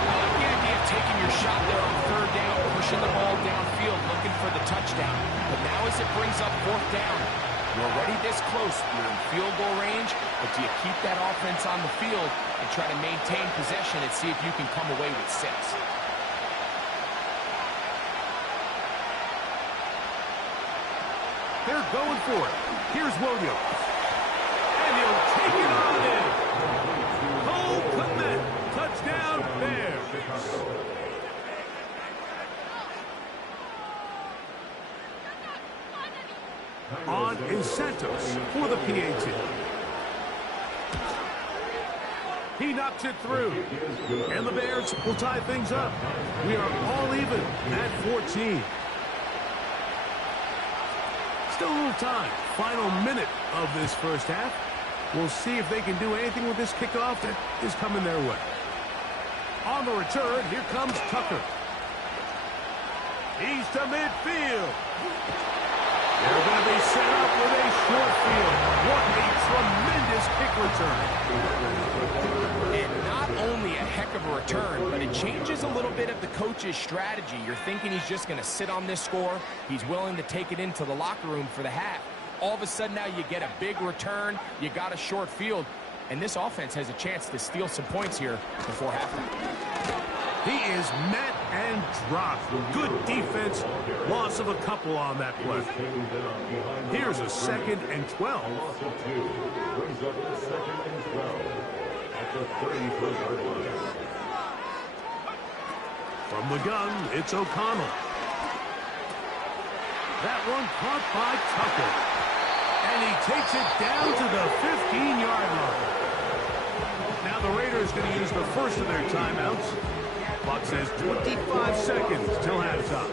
I like the idea of taking your shot there on 3rd down, pushing the ball downfield, looking for the touchdown. But now as it brings up fourth down, you're already this close. You're in field goal range, but do you keep that offense on the field and try to maintain possession and see if you can come away with 6? They're going for it. Here's Williams. And he'll take it on in. Cole Kmet. Touchdown, Bears. On is Santos for the PAT. He knocks it through. And the Bears will tie things up. We are all even at 14. Still a little time. Final minute of this first half. We'll see if they can do anything with this kickoff that is coming their way. On the return, here comes Tucker. He's to midfield. They're going to be set up with a short field. What a tremendous kick return. And not only a heck of a return, but it changes a little bit of the coach's strategy. You're thinking he's just going to sit on this score. He's willing to take it into the locker room for the half. All of a sudden now you get a big return, you got a short field, and this offense has a chance to steal some points here before halftime. He is met and dropped. Good defense. Loss of a couple on that play. Here's a 2nd and 12. Loss of 2. Brings up the 2nd and 12 at the 34-yard line. From the gun, it's O'Connell. That one caught by Tucker. And he takes it down to the 15-yard line. Now the Raiders going to use the first of their timeouts. Clock says 25 seconds till halftime.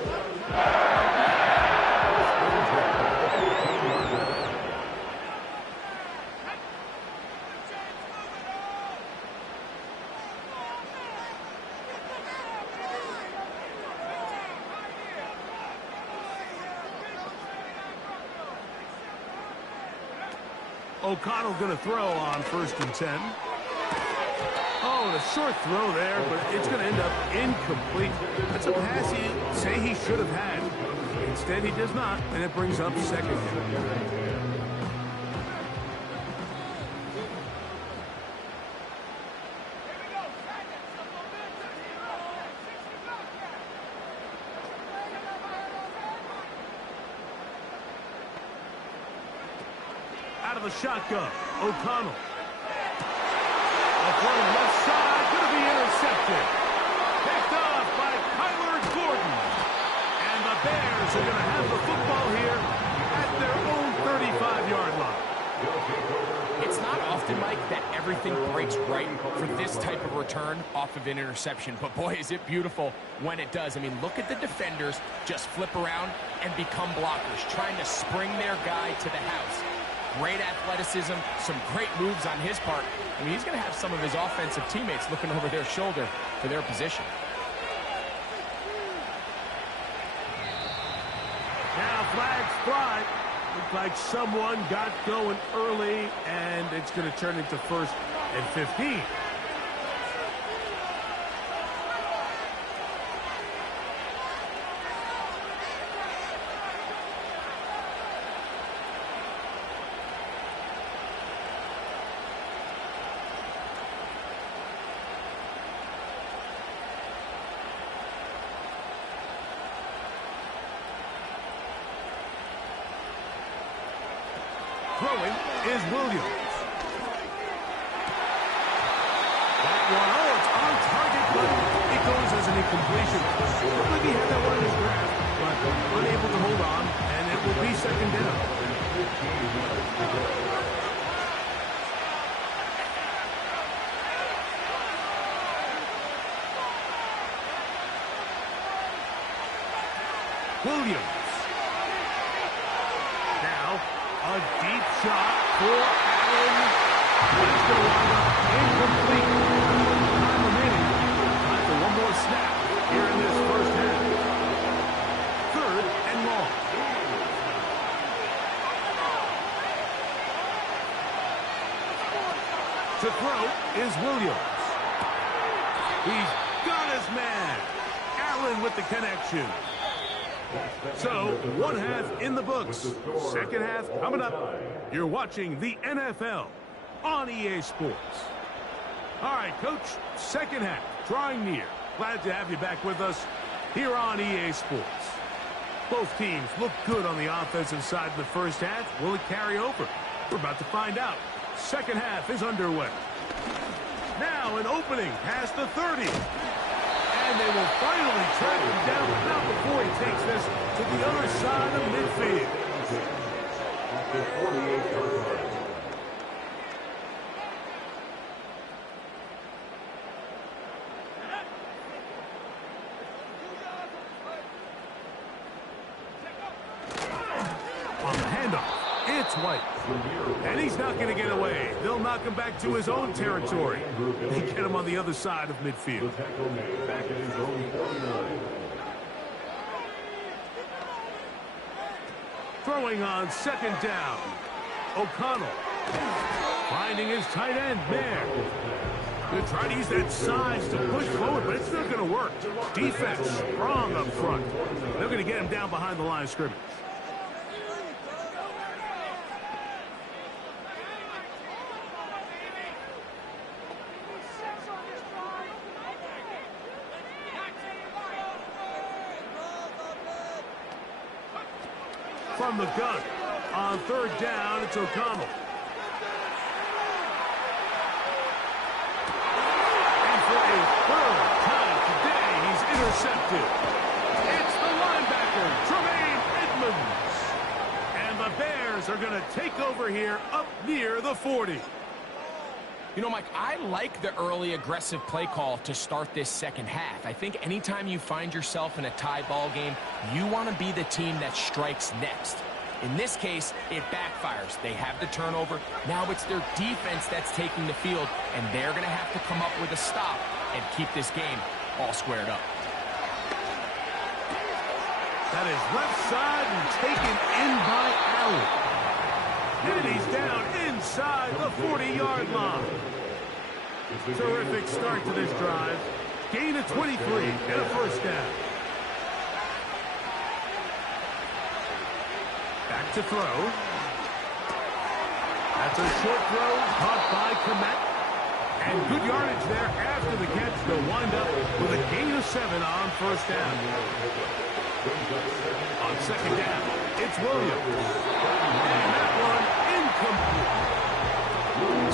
O'Connell going to throw on 1st and 10. Oh, and a short throw there, but it's going to end up incomplete. That's a pass he'd say he should have had. Instead, he does not, and it brings up 2nd down. Out of the shotgun, O'Connell. A throw left side, going to be intercepted. Picked off by Kyler Gordon. And the Bears are going to have the football here at their own 35-yard line. It's not often, Mike, that everything breaks right for this type of return off of an interception. But, boy, is it beautiful when it does. I mean, look at the defenders just flip around and become blockers, trying to spring their guy to the house. Great athleticism, some great moves on his part. I mean, he's going to have some of his offensive teammates looking over their shoulder for their position. Now flags fly. Looks like someone got going early, and it's going to turn into 1st and 15. Throwing is Williams. That one, oh, it's on target, but it goes as an incompletion. Looked like he had that one in his grasp, but unable to hold on, and it will be 2nd down. Williams. Now, a deep shot for Allen. That's going to wind up incomplete. Time remaining. Time for one more snap here in this first half. 3rd and long. To throw is Williams. He's got his man. Allen Allen with the connection. So, one half in the books. Second half coming up. You're watching the NFL on EA Sports. All right, Coach, second half drawing near. Glad to have you back with us here on EA Sports. Both teams look good on the offensive side in the first half. Will it carry over? We're about to find out. Second half is underway. Now an opening past the 30. And they will finally track him down, but not before he takes this to the other side of midfield. On the handoff, it's White. And he's not going to get away. They'll knock him back to his own territory. They get him on the other side of midfield. Throwing on second down. O'Connell finding his tight end there. They're trying to use that size to push forward, but it's not going to work. Defense strong up front. They're going to get him down behind the line of scrimmage. From the gun. On third down, it's O'Connell. And for a third time today, he's intercepted. It's the linebacker, Tremaine Edmonds. And the Bears are going to take over here up near the 40. You know, Mike, I like the early aggressive play call to start this second half. I think anytime you find yourself in a tie ball game, you want to be the team that strikes next. In this case, it backfires. They have the turnover. Now it's their defense that's taking the field, and they're going to have to come up with a stop and keep this game all squared up. That is left side and taken in by Allen. And he's down inside the 40-yard line. Terrific start to this drive. Gain of 23 and a first down. Back to throw. That's a short throw caught by Komet. And good yardage there after the catch. They'll wind up with a gain of 7 on first down. On second down, it's Williams. And that one incomplete.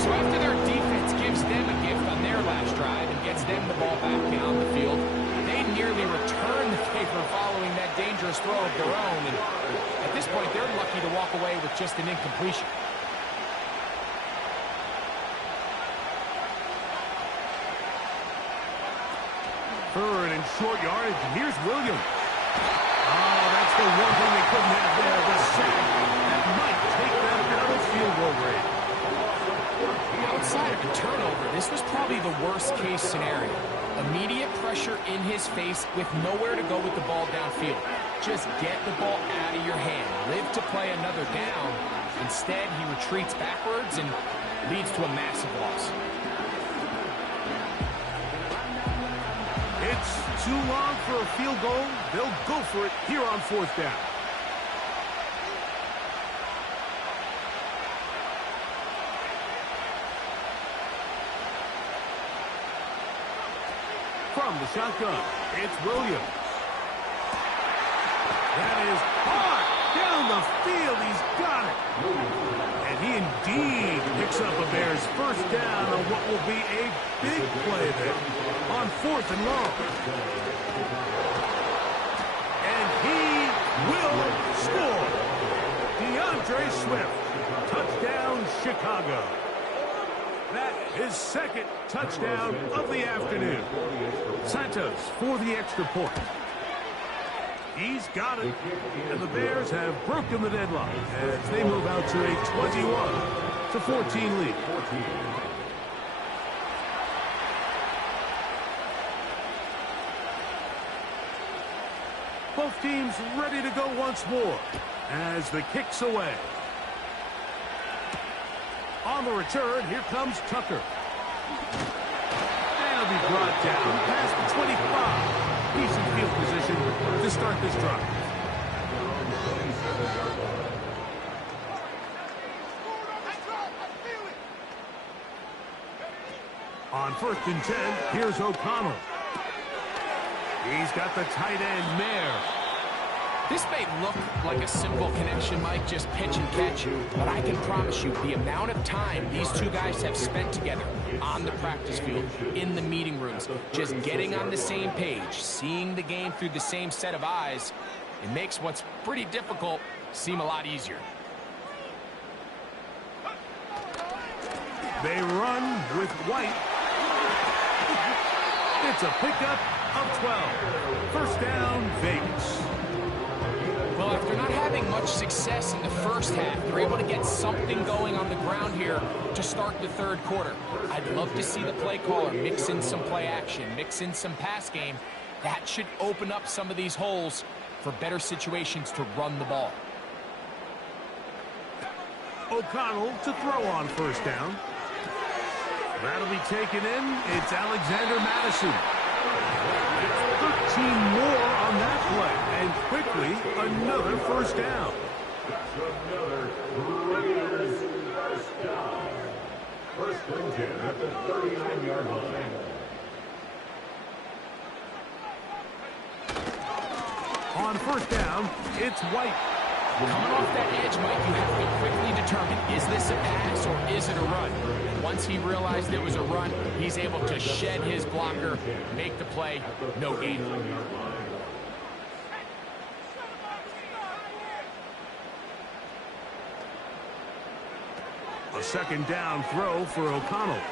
So after their defense gives them a gift on their last drive and gets them the ball back down the field, they nearly return the favor following that dangerous throw of their own. And at this point, they're lucky to walk away with just an incompletion. Third and short yardage. Here's Williams. Oh, that's the one thing they couldn't have there, the sack. That might take them out of field goal range. Outside of a turnover, this was probably the worst-case scenario. Immediate pressure in his face with nowhere to go with the ball downfield. Just get the ball out of your hand. Live to play another down. Instead, he retreats backwards and leads to a massive loss. It's too long for a field goal. They'll go for it here on fourth down. From the shotgun, it's Williams. That is hard down the field. He's got it. And he indeed picks up a Bears first down on what will be a big play there on fourth and long. And he will score. DeAndre Swift, touchdown Chicago. That is second touchdown of the afternoon. Santos for the extra point. He's got it. And the Bears have broken the deadlock as they move out to a 21-14 lead. Both teams ready to go once more as the kick's away. On the return, here comes Tucker. That'll be brought down past the 25. decent field position to start this drive. On 1st and 10, here's O'Connell. He's got the tight end, Mayer. This may look like a simple connection, Mike, just pitch and catch, but I can promise you the amount of time these two guys have spent together on the practice field, in the meeting rooms, just getting on the same page, seeing the game through the same set of eyes, it makes what's pretty difficult seem a lot easier. They run with White. It's a pickup of 12. First down, Vegas. Well, after not having much success in the first half, they're able to get something going on the ground here to start the third quarter. I'd love to see the play caller mix in some play action, mix in some pass game. That should open up some of these holes for better situations to run the ball. O'Connell to throw on first down. That'll be taken in. It's Alexander Madison. 13 more on that play, and quickly another first down. Another Raiders first down. First and 10 at the 39-yard line. On first down, it's White. Coming off that edge, Mike, you have to quickly determine, is this a pass or is it a run? And once he realized it was a run, he's able to shed his blocker, make the play, no gain. A second down throw for O'Connell.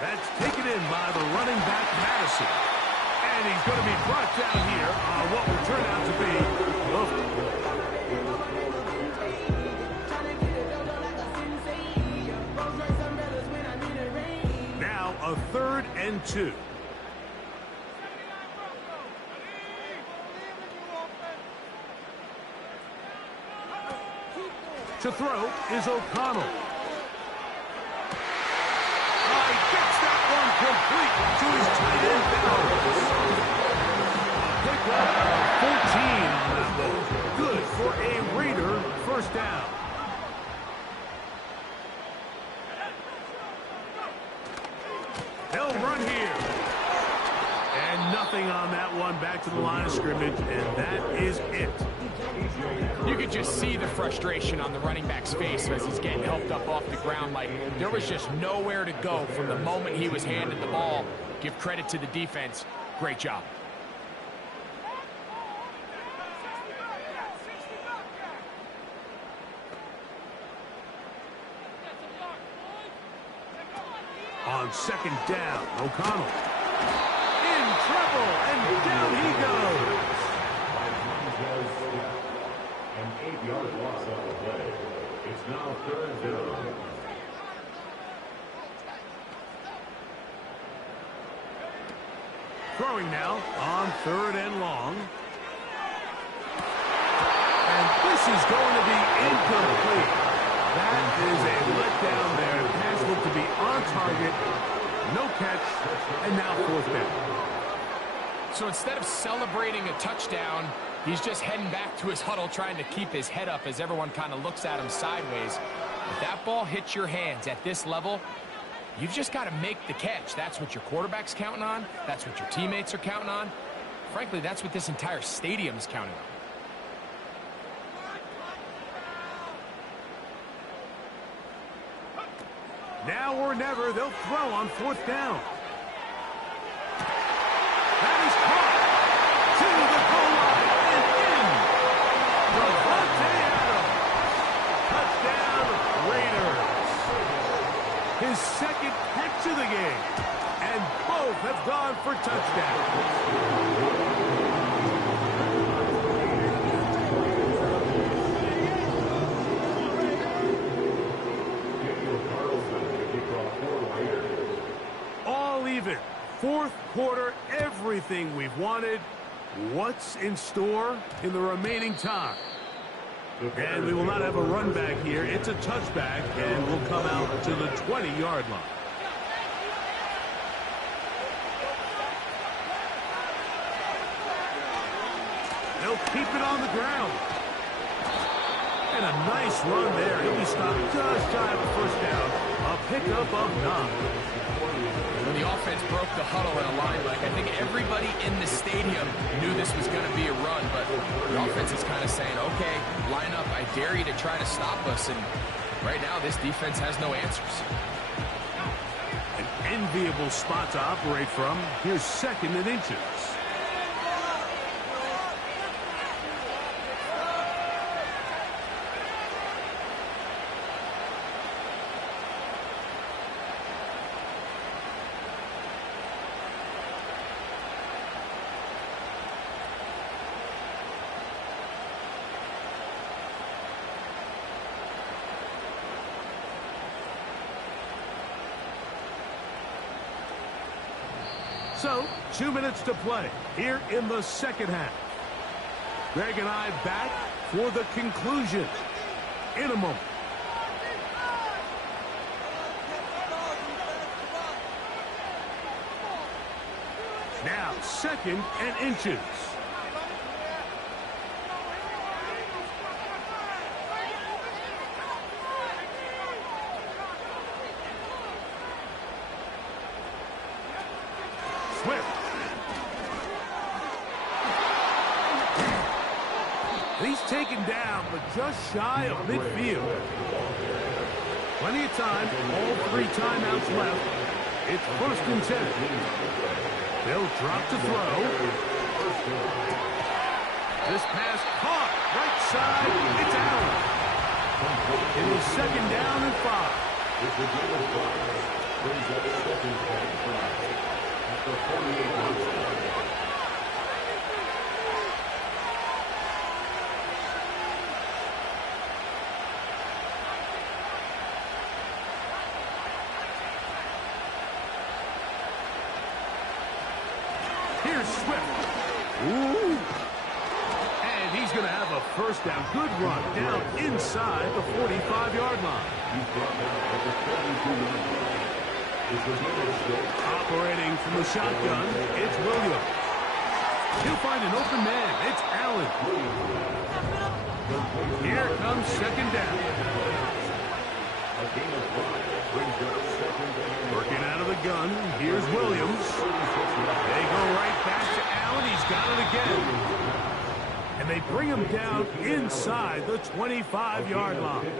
That's taken in by the running back, Madison. And he's going to be brought down here on what will turn out to be now a 3rd and 2. To throw is O'Connell. He gets that one complete to his tight end, Bowers. Pick up 14 on that one. Good for a Raider first down. They'll run here. And nothing on that one. Back to the line of scrimmage, and that is it. You could just see the frustration on the running back's face as he's getting helped up off the ground. Like, there was just nowhere to go from the moment he was handed the ball. Give credit to the defense. Great job. On second down, O'Connell. In trouble, and down he goes. An 8-yard loss on the play. It's now 3rd down. Throwing now on 3rd and long. And this is going to be incomplete. That is a letdown there. The pass looked to be on target. No catch, and now 4th down. So instead of celebrating a touchdown, he's just heading back to his huddle trying to keep his head up as everyone kind of looks at him sideways. If that ball hits your hands at this level, you've just got to make the catch. That's what your quarterback's counting on. That's what your teammates are counting on. Frankly, that's what this entire stadium is counting on. Now or never, they'll throw on 4th down. That is caught to the goal line and in. Devontae Adams. Touchdown, Raiders. His 2nd catch of the game. And both have gone for touchdowns. All even. 4th quarter, everything we've wanted. What's in store in the remaining time? And we will not have a run back here. It's a touchback, and we'll come out to the 20-yard line. keep it on the ground. And a nice run there. He'll be stopped just shy of a first down. A pickup of 9. When the offense broke the huddle in a line, I think everybody in the stadium knew this was going to be a run, but the offense is kind of saying, okay, line up. I dare you to try to stop us. And right now, this defense has no answers. An enviable spot to operate from. Here's 2nd and inches. So, 2 minutes to play here in the second half. Greg and I back for the conclusion in a moment. Now, 2nd and inches. Swift. He's taken down, but just shy of midfield. Plenty of time, all 3 timeouts left. It's 1st and 10. They'll drop to throw. This pass caught, right side, it's out. It is 2nd down and 5. Brings up 2nd and 5. The 48 Here's Swift. Ooh. And he's going to have a first down. Good run down inside the 45-yard line. Operating from the shotgun, it's Williams. He'll find an open man. It's Allen. Here comes 2nd down. Working out of the gun. Here's Williams. They go right back to Allen. He's got it again. And they bring him down inside the 25-yard line.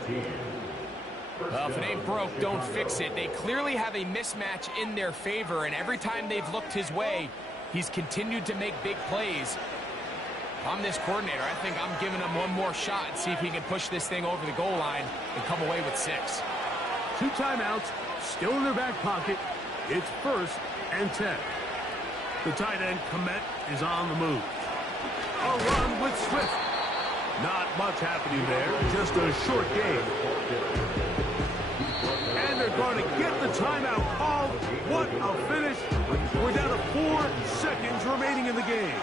Well, if it ain't broke, don't fix it. They clearly have a mismatch in their favor, and every time they've looked his way, he's continued to make big plays. If I'm this coordinator, I think I'm giving him one more shot and see if he can push this thing over the goal line and come away with 6. 2 timeouts, still in their back pocket. It's 1st and 10. The tight end, Komet, is on the move. A run with Swift. Not much happening there, just a short game. And they're going to get the timeout called. What a finish. We're down to 4 seconds remaining in the game.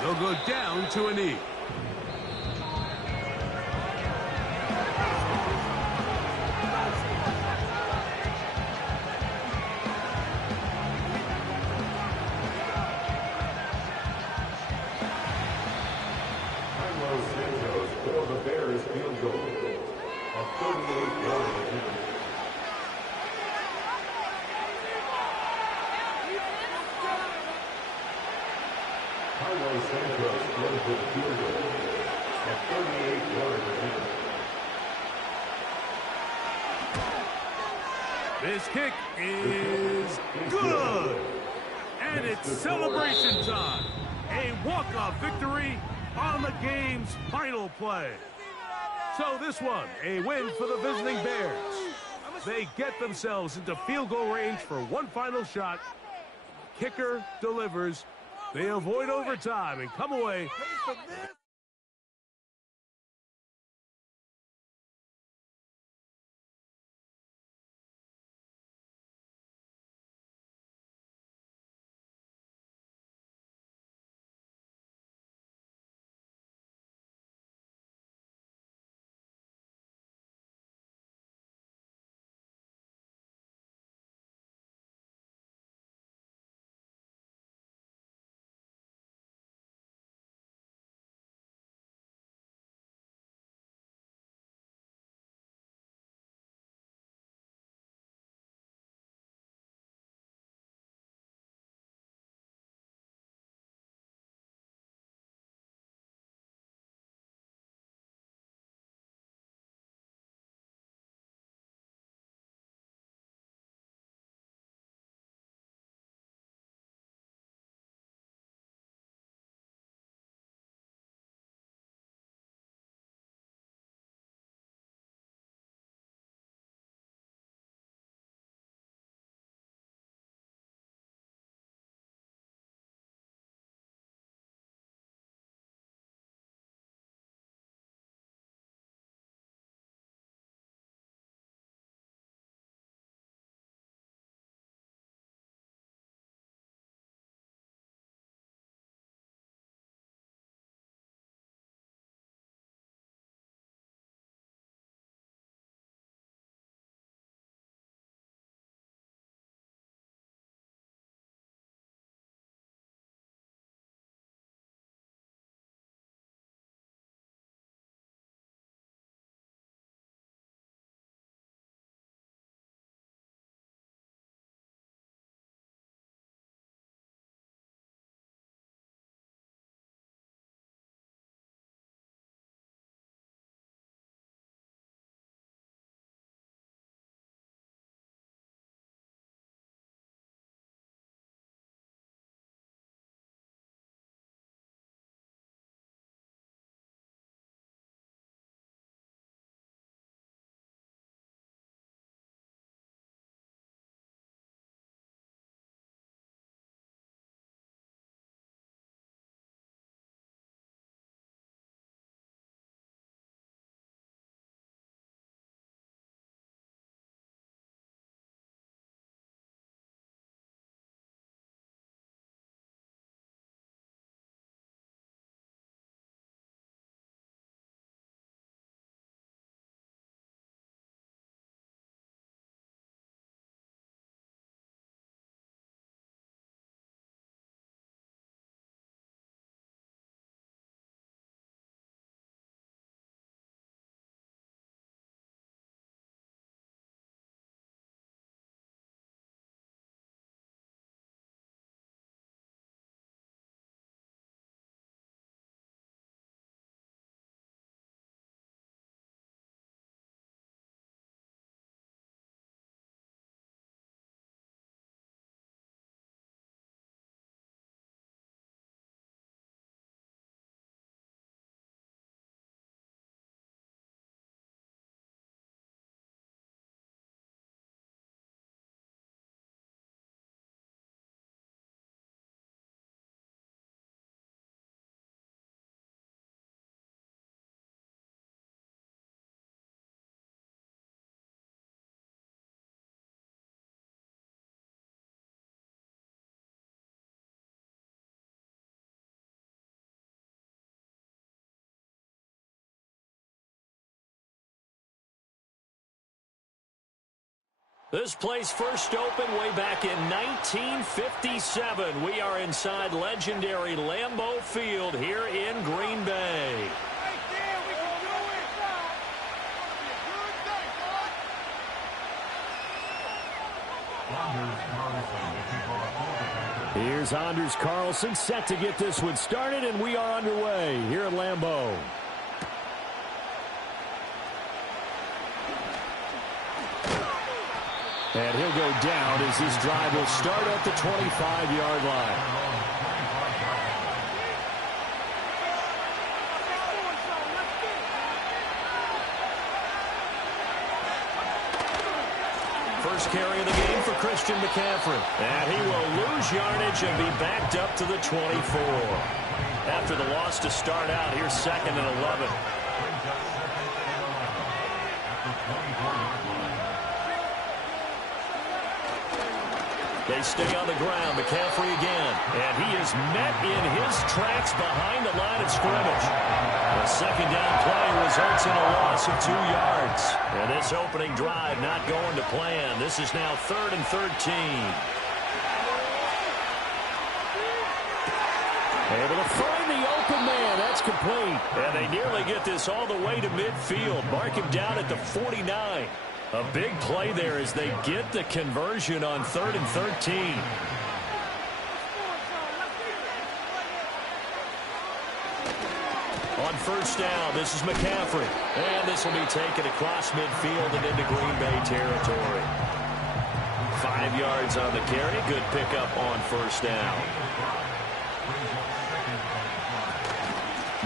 They'll go down to a knee. For the Bears field goal. A 38-yard attempt. Carlos Santos goes for the field goal. A 38-yard attempt. This kick is good. And it's celebration time. A walk-off victory on the game's final play. So this one, a win for the visiting Bears. They get themselves into field goal range for one final shot. Kicker delivers. They avoid overtime and come away This place first opened way back in 1957. We are inside legendary Lambeau Field here in Green Bay. Here's Anders Carlson set to get this one started, and we are underway here at Lambeau. And he'll go down as this drive will start at the 25-yard line. First carry of the game for Christian McCaffrey. And he will lose yardage and be backed up to the 24. After the loss to start out, here's 2nd and 11. They stay on the ground. McCaffrey again. And he is met in his tracks behind the line of scrimmage. The second down play results in a loss of 2 yards. And this opening drive not going to plan. This is now 3rd and 13. Able to find the open man. That's complete. And they nearly get this all the way to midfield. Mark him down at the 49. A big play there as they get the conversion on 3rd and 13. On first down, this is McCaffrey. And this will be taken across midfield and into Green Bay territory. 5 yards on the carry. Good pickup on first down.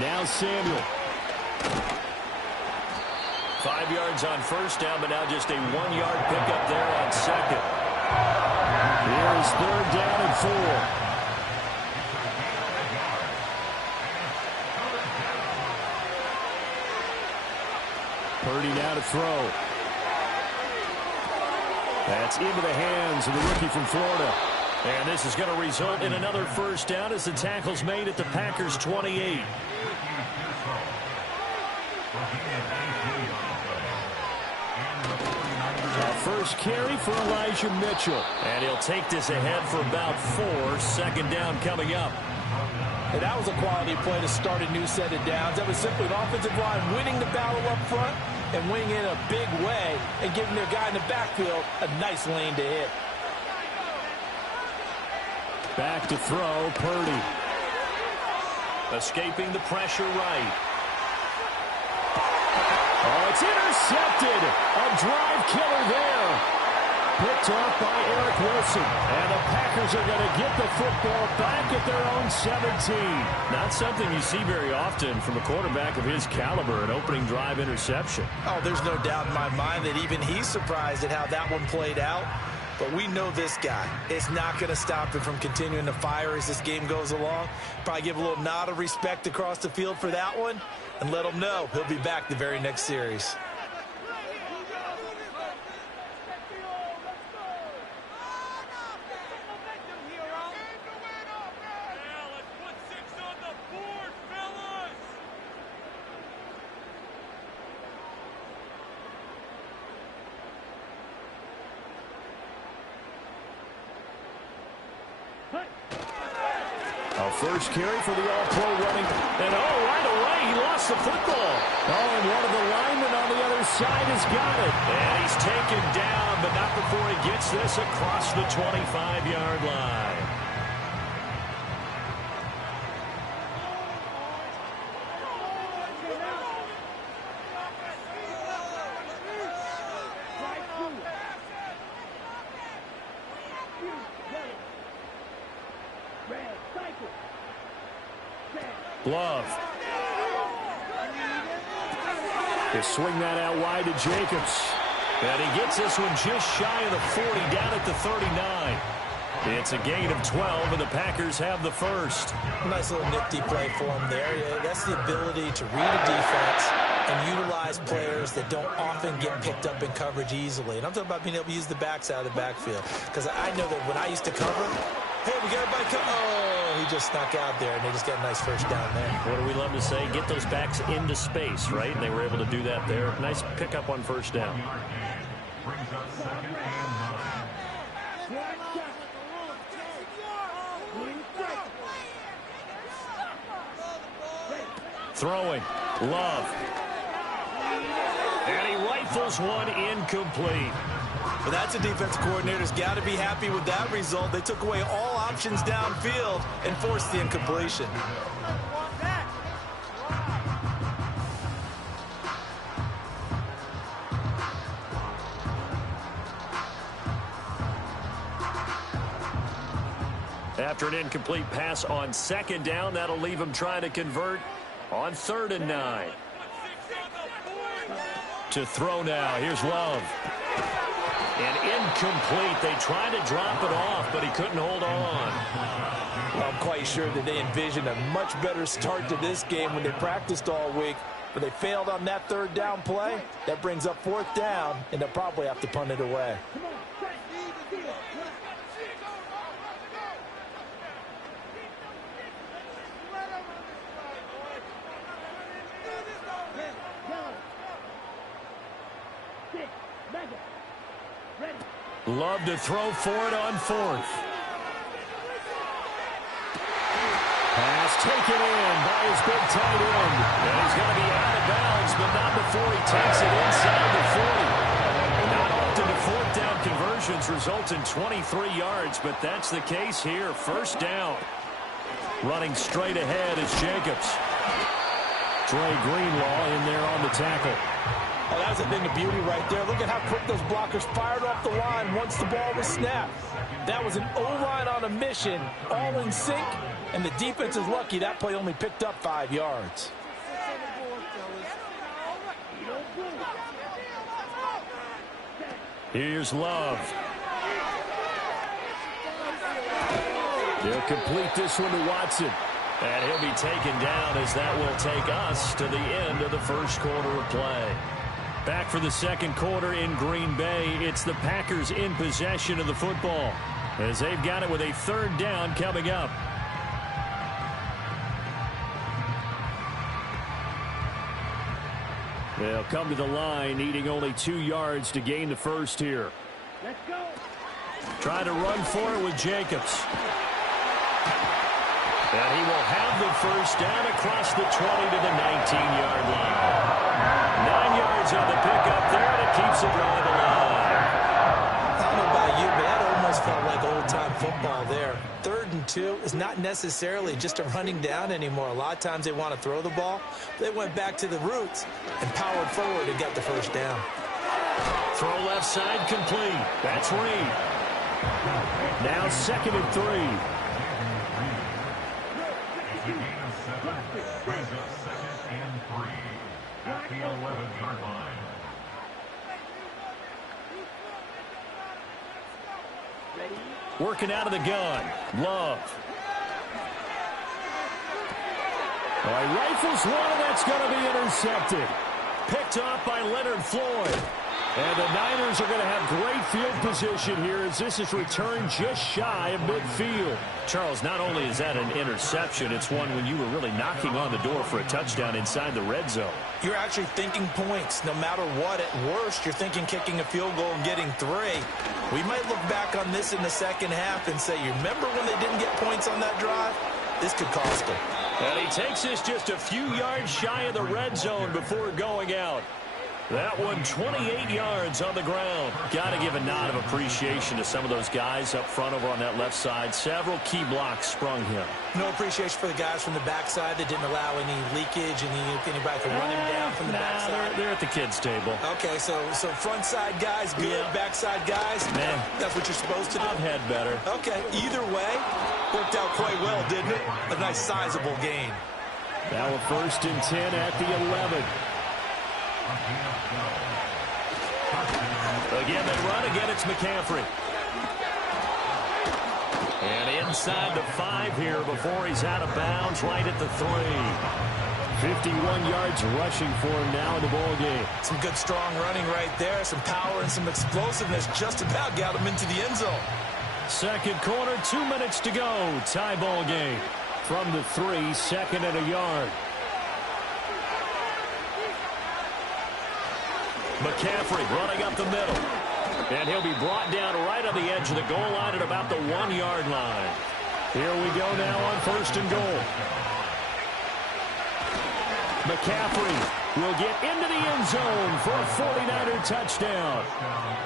Now Samuel. 5 yards on first down, but now just a 1-yard pickup there on second. Here's 3rd down and 4. Purdy now to throw. That's into the hands of the rookie from Florida. And this is going to result in another first down as the tackle's made at the Packers' 28. First carry for Elijah Mitchell. And he'll take this ahead for about 4. 2nd down coming up. And that was a quality play to start a new set of downs. That was simply an offensive line winning the battle up front and winning in a big way and giving their guy in the backfield a nice lane to hit. Back to throw, Purdy. Escaping the pressure right. Oh, it's intercepted. A drive killer there. Picked off by Eric Wilson. And the Packers are going to get the football back at their own 17. Not something you see very often from a quarterback of his caliber, an opening drive interception. Oh, there's no doubt in my mind that even he's surprised at how that one played out. But we know this guy is not going to stop him from continuing to fire as this game goes along. Probably give a little nod of respect across the field for that one and let him know he'll be back the very next series. First carry for the all-pro running. And, right away, he lost the football. And one of the linemen on the other side has got it. And he's taken down, but not before he gets this across the 25-yard line. Glove. They swing that out wide to Jacobs. And he gets this one just shy of the 40, down at the 39. It's a gain of 12, and the Packers have the first. Nice little nifty play for him there. Yeah, that's the ability to read a defense and utilize players that don't often get picked up in coverage easily. And I'm talking about being able to use the backside of the backfield. Because I know that when I used to cover, hey, we got everybody come. Oh, he just snuck out there, and they just got a nice first down there. What do we love to say? Get those backs into space, right? And they were able to do that there. Nice pickup on first down. brings up 2nd and 9. Throwing. Love. And he rifles one incomplete. Well, that's a defense coordinator's got to be happy with that result. They took away all options downfield and forced the incompletion. After an incomplete pass on 2nd down, that'll leave him trying to convert on 3rd and 9. To throw now. Here's Love. And incomplete. They tried to drop it off, but he couldn't hold on. I'm quite sure that they envisioned a much better start to this game when they practiced all week. But they failed on that 3rd down play. That brings up 4th down, and they'll probably have to punt it away. Love to throw for it on 4th. Pass taken in by his big tight end. And he's going to be out of bounds, but not before he takes it inside the 40. Not often do 4th down conversions result in 23 yards, but that's the case here. 1st down. Running straight ahead is Jacobs. Trey Greenlaw in there on the tackle. Oh, that was a thing of beauty right there. Look at how quick those blockers fired off the line once the ball was snapped. That was an O-line on a mission, all in sync, and the defense is lucky that play only picked up 5 yards. Here's Love. They'll complete this one to Watson. And he'll be taken down as that will take us to the end of the 1st quarter of play. Back for the 2nd quarter in Green Bay. It's the Packers in possession of the football as they've got it with a 3rd down coming up. They'll come to the line needing only 2 yards to gain the 1st here. Let's go. Try to run for it with Jacobs. And he will have the 1st down across the 20 to the 19-yard line. 9 yards on the pickup there, and it keeps the drive alive. I don't know about you, but that almost felt like old-time football there. 3rd and 2 is not necessarily just a running down anymore. A lot of times they want to throw the ball. They went back to the roots and powered forward and got the 1st down. Throw left side complete. That's Reed. Now 2nd and 3. It's a gain of 7. Brings up 2nd and 3 at the 11-yard line. Working out of the gun. Love. Well, he rifles one, and that's going to be intercepted. Picked off by Leonard Floyd. And the Niners are going to have great field position here as this is returned just shy of midfield. Charles, not only is that an interception, it's one when you were really knocking on the door for a touchdown inside the red zone. You're actually thinking points. No matter what, at worst, you're thinking kicking a field goal and getting 3. We might look back on this in the 2nd half and say, you remember when they didn't get points on that drive? This could cost them. And he takes this just a few yards shy of the red zone before going out. That one 28 yards on the ground. Got to give a nod of appreciation to some of those guys up front over on that left side. Several key blocks sprung him. No appreciation for the guys from the backside that didn't allow any leakage, anybody could run him down from the backside. They're at the kids' table. Okay, so front side guys good, backside guys, man, that's what you're supposed to do. I've had better. Okay, either way, worked out quite well, didn't it? A nice sizable gain. Now a 1st and 10 at the 11. Again, they run. Again, it's McCaffrey. And inside the 5 here before he's out of bounds, right at the 3. 51 yards rushing for him now in the ball game. Some good, strong running right there. Some power and some explosiveness just about got him into the end zone. 2nd quarter, 2 minutes to go. Tie ball game. From the 3, 2nd and a yard. McCaffrey running up the middle. And he'll be brought down right on the edge of the goal line at about the 1-yard line. Here we go now on 1st and goal. McCaffrey will get into the end zone for a 49er touchdown.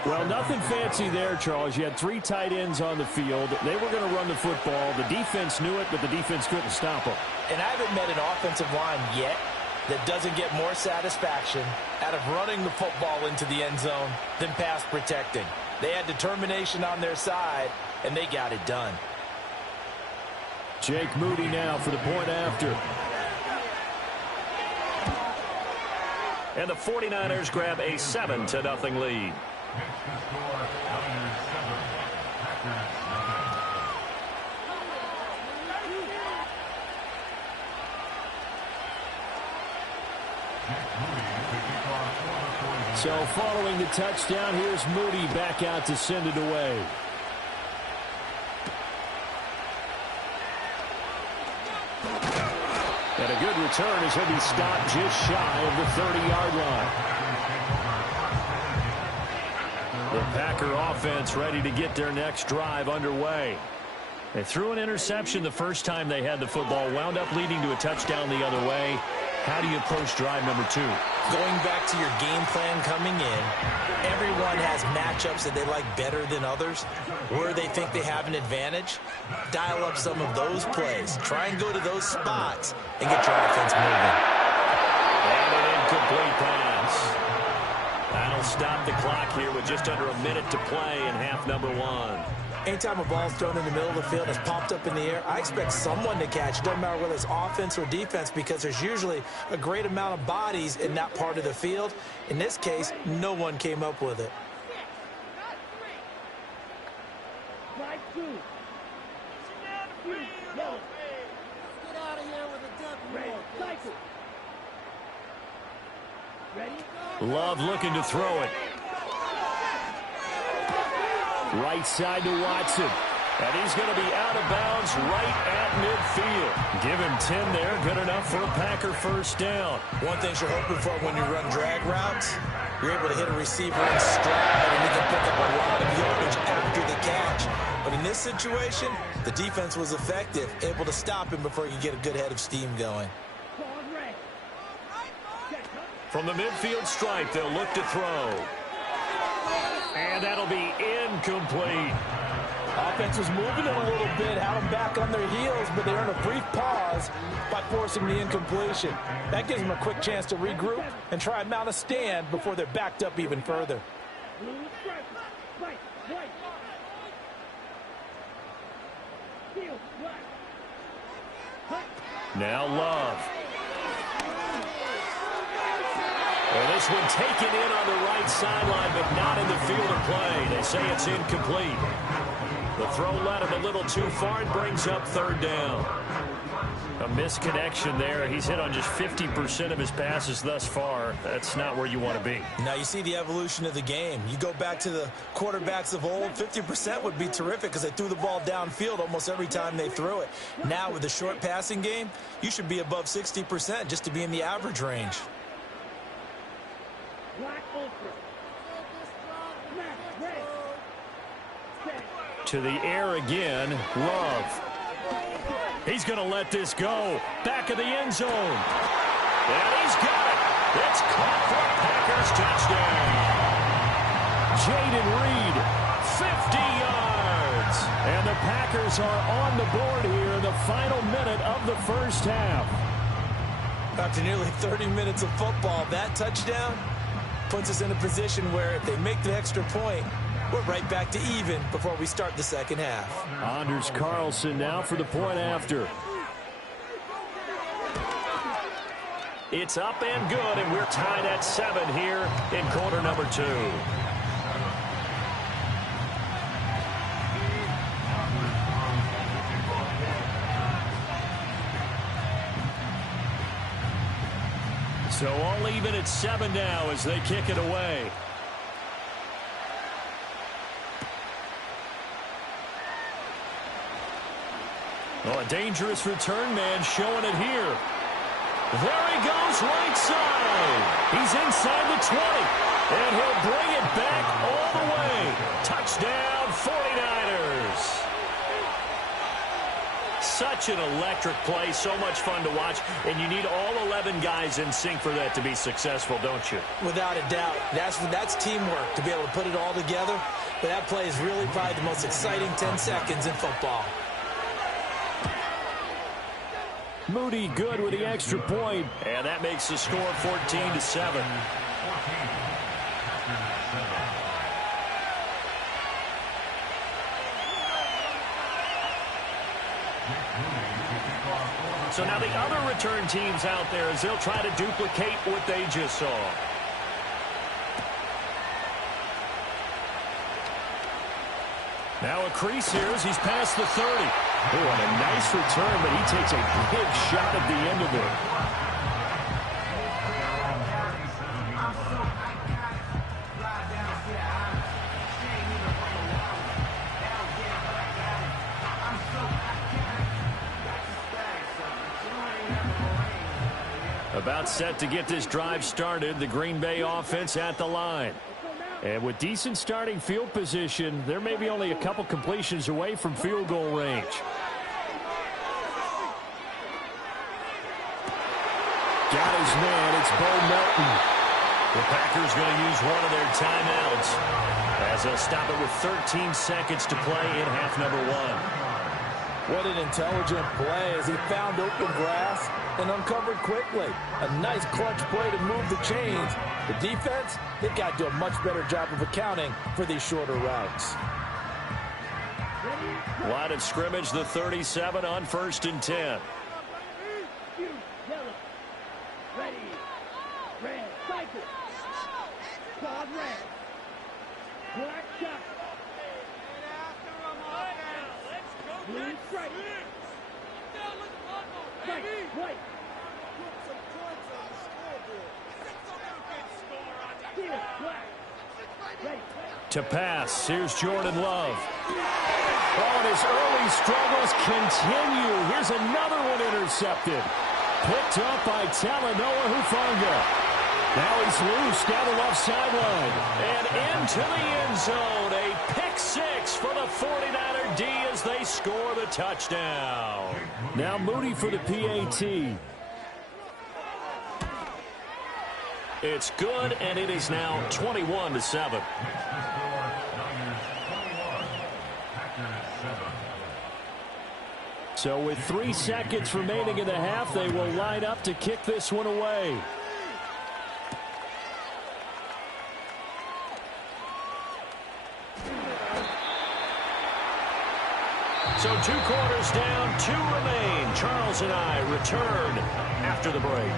Well, nothing fancy there, Charles. You had 3 tight ends on the field. They were going to run the football. The defense knew it, but the defense couldn't stop them. And I haven't met an offensive line yet that doesn't get more satisfaction out of running the football into the end zone than pass protecting. They had determination on their side, and they got it done. Jake Moody now for the point after. And the 49ers grab a 7-0 lead. So following the touchdown, here's Moody back out to send it away. And a good return as he'll be stopped just shy of the 30-yard line. The Packer offense ready to get their next drive underway. They threw an interception the first time they had the football, wound up leading to a touchdown the other way. How do you approach drive number 2? Going back to your game plan coming in, everyone has matchups that they like better than others, where they think they have an advantage. Dial up some of those plays. Try and go to those spots and get your offense moving. And an incomplete pass. That'll stop the clock here with just under a minute to play in half number 1. Anytime a ball's thrown in the middle of the field and it's popped up in the air, I expect someone to catch. It doesn't matter whether it's offense or defense, because there's usually a great amount of bodies in that part of the field. In this case, no one came up with it. Love looking to throw it. Right side to Watson. And he's going to be out of bounds right at midfield. Give him 10 there. Good enough for a Packer first down. One thing you're hoping for when you run drag routes, you're able to hit a receiver in stride, and he can pick up a lot of yardage after the catch. But in this situation, the defense was effective, able to stop him before he could get a good head of steam going. From the midfield stripe, they'll look to throw. And that'll be incomplete. Offense was moving it a little bit, had them back on their heels, but they earned a brief pause by forcing the incompletion. That gives them a quick chance to regroup and try and mount a stand before they're backed up even further. Now Love. Well, this one taken in on the right sideline, but not in the field of play. They say it's incomplete. The throw led him a little too far and brings up 3rd down. A misconnection there. He's hit on just 50% of his passes thus far. That's not where you want to be. Now you see the evolution of the game. You go back to the quarterbacks of old, 50% would be terrific because they threw the ball downfield almost every time they threw it. Now with the short passing game, you should be above 60% just to be in the average range. To the air again, Love. He's going to let this go. Back of the end zone. And he's got it. It's caught for a Packers touchdown. Jaden Reed, 50 yards. And the Packers are on the board here in the final minute of the first half. After nearly 30 minutes of football, that touchdown puts us in a position where if they make the extra point, we're right back to even before we start the second half. Anders Carlson now for the point after. It's up and good, and we're tied at 7 here in quarter number 2. So all even at 7 now as they kick it away. Oh, a dangerous return man showing it here. There he goes right side. He's inside the 20. And he'll bring it back all the way. Touchdown, 49ers. Such an electric play, so much fun to watch, and you need all 11 guys in sync for that to be successful, don't you? Without a doubt. That's teamwork to be able to put it all together. But that play is really probably the most exciting 10 seconds in football. Moody good with the extra point. And that makes the score 14-7. So now the other return teams out there as they'll try to duplicate what they just saw. Now a crease here as he's past the 30. Oh, and a nice return, but he takes a big shot at the end of it. About set to get this drive started, the Green Bay offense at the line. And with decent starting field position, they're maybe only a couple completions away from field goal range. Got his man, it's Bo Melton. The Packers going to use one of their timeouts as they'll stop it with 13 seconds to play in half number one. What an intelligent play as he found open grass and uncovered quickly. A nice clutch play to move the chains. The defense, they've got to do a much better job of accounting for these shorter routes. Line of scrimmage, the 37 on 1st and 10. To pass, here's Jordan Love. Oh, and his early struggles continue. Here's another one intercepted. Picked up by Talanoa Hufanga. Now he's loose down the left sideline. And into the end zone. A pick six for the 49er D as they score the touchdown. Now Moody for the PAT. It's good, and it is now 21-7. So with 3 seconds remaining in the half, they will line up to kick this one away. So 2 quarters down, 2 remain. Charles and I return after the break.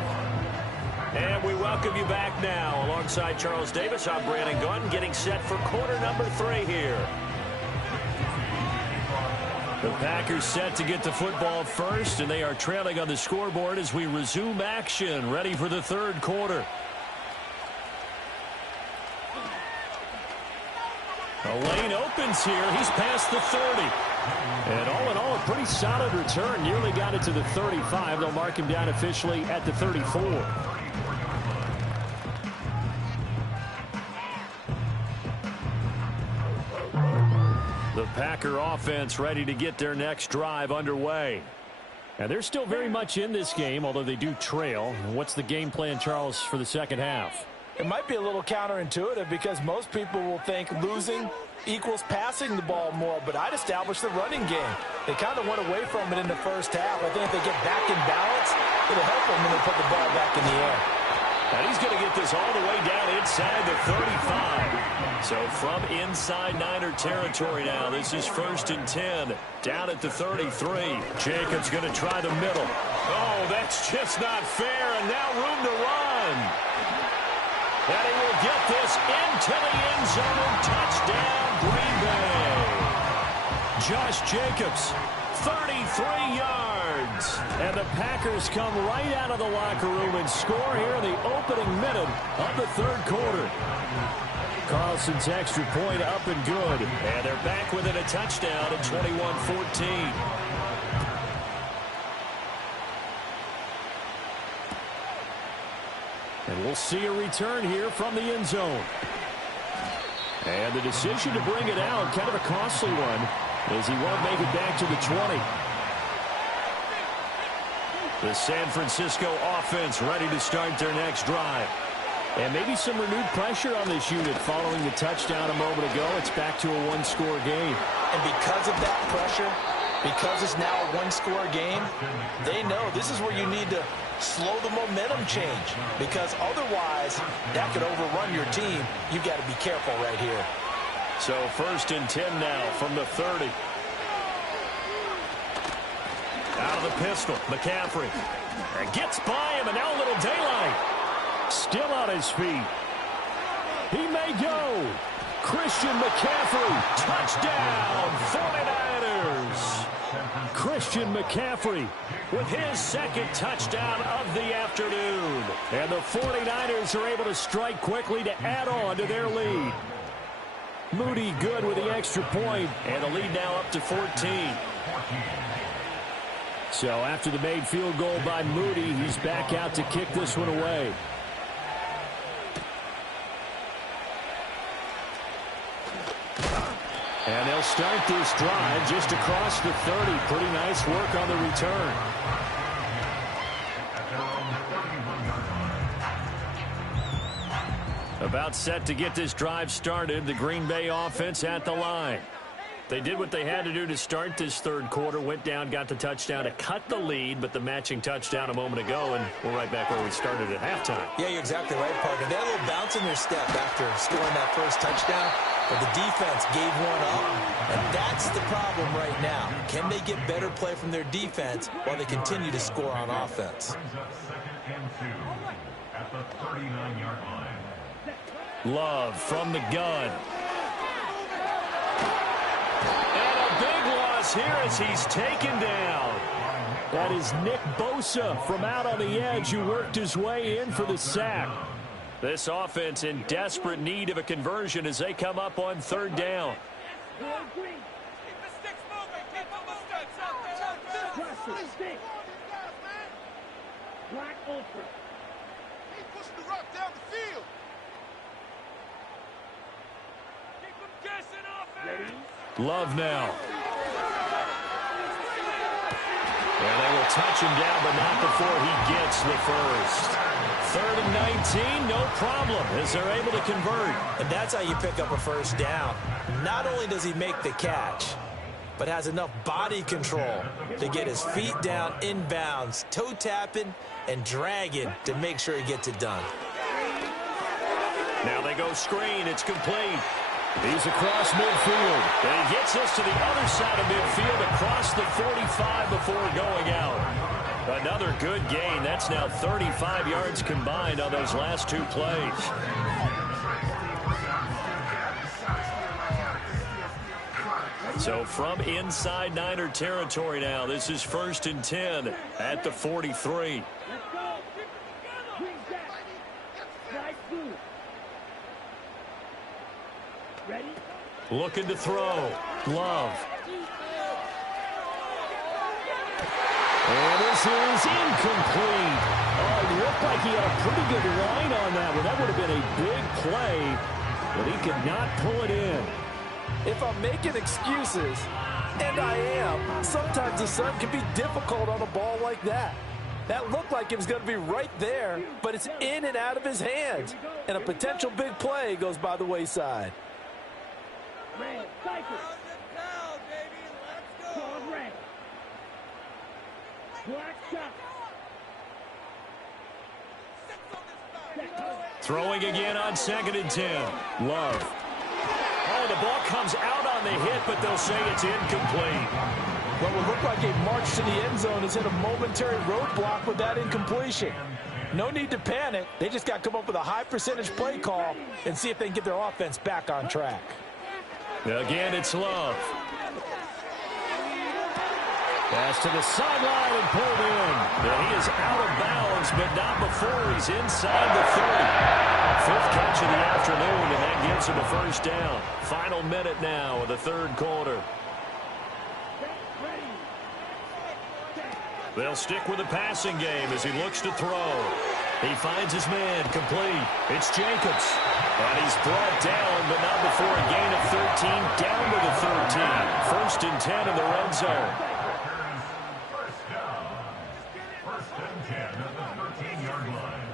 And we welcome you back now. Alongside Charles Davis, I'm Brandon Gunn, getting set for quarter number 3 here. The Packers set to get the football first, and they are trailing on the scoreboard as we resume action, ready for the 3rd quarter. A lane opens here. He's past the 30. And all in all, a pretty solid return. Nearly got it to the 35. They'll mark him down officially at the 34. The Packer offense ready to get their next drive underway. And they're still very much in this game, although they do trail. What's the game plan, Charles, for the second half? It might be a little counterintuitive because most people will think losing equals passing the ball more, but I'd establish the running game. They kind of went away from it in the first half. I think if they get back in balance, it'll help them when they put the ball back in the air. And he's going to get this all the way down inside the 35. So from inside Niner territory now, this is 1st and 10. Down at the 33. Jacobs going to try the middle. Oh, that's just not fair, and now room to run. And he will get this into the end zone. Touchdown, Green Bay. Josh Jacobs, 33 yards. And the Packers come right out of the locker room and score here in the opening minute of the 3rd quarter. Carlson's extra point up and good. And they're back within a touchdown at 21-14. And we'll see a return here from the end zone. And the decision to bring it out, kind of a costly one, as he won't make it back to the 20. The San Francisco offense ready to start their next drive. And maybe some renewed pressure on this unit following the touchdown a moment ago. It's back to a one-score game. And because of that pressure, because it's now a one-score game, they know this is where you need to slow the momentum change, because otherwise that could overrun your team. You've got to be careful right here. So 1st and 10 now from the 30. Out of the pistol, McCaffrey. And gets by him, and now a little daylight. Still on his feet. He may go. Christian McCaffrey. Touchdown, 49ers. Christian McCaffrey with his second touchdown of the afternoon. And the 49ers are able to strike quickly to add on to their lead. Moody good with the extra point. And the lead now up to 14. So after the made field goal by Moody, he's back out to kick this one away. And they'll start this drive just across the 30. Pretty nice work on the return. About set to get this drive started. The Green Bay offense at the line. They did what they had to do to start this third quarter. Went down, got the touchdown to cut the lead, but the matching touchdown a moment ago, and we're right back where we started at halftime. Yeah, you're exactly right, partner. They had a little bounce in their step after scoring that first touchdown, but the defense gave one up, and that's the problem right now. Can they get better play from their defense while they continue to score on offense? At the 39-yard line. Love from the gun. Big loss here as he's taken down. That is Nick Bosa from out on the edge who worked his way in for the sack. This offense in desperate need of a conversion as they come up on 3rd down. Love now. And they will touch him down, but not before he gets the first. 3rd and 19, no problem, as they're able to convert. And that's how you pick up a first down. Not only does he make the catch, but has enough body control to get his feet down inbounds, toe tapping and dragging to make sure he gets it done. Now they go screen. It's complete. He's across midfield. And he gets this to the other side of midfield across the 45 before going out. Another good gain. That's now 35 yards combined on those last 2 plays. So from inside Niner territory now, this is 1st and 10 at the 43. Looking to throw. Love. And this is incomplete. Oh, it looked like he had a pretty good line on that one. That would have been a big play, but he could not pull it in. If I'm making excuses, and I am, sometimes the sun can be difficult on a ball like that. That looked like it was going to be right there, but it's in and out of his hands. And a potential big play goes by the wayside. Throwing again on 2nd and 10. Love. Oh, the ball comes out on the hit, but they'll say it's incomplete. What would look like a march to the end zone has hit a momentary roadblock with that incompletion. No need to panic. They just got to come up with a high percentage play call and see if they can get their offense back on track. Again, it's Love. Pass to the sideline and pulled in. And he is out of bounds, but not before he's inside the 30. 5th catch of the afternoon, and that gives him a first down. Final minute now of the 3rd quarter. They'll stick with the passing game as he looks to throw. He finds his man, complete. It's Jacobs. And he's brought down, but not before a gain of 13, down to the 13. First and 10 in the red zone. First down. First and 10 at the 13-yard line.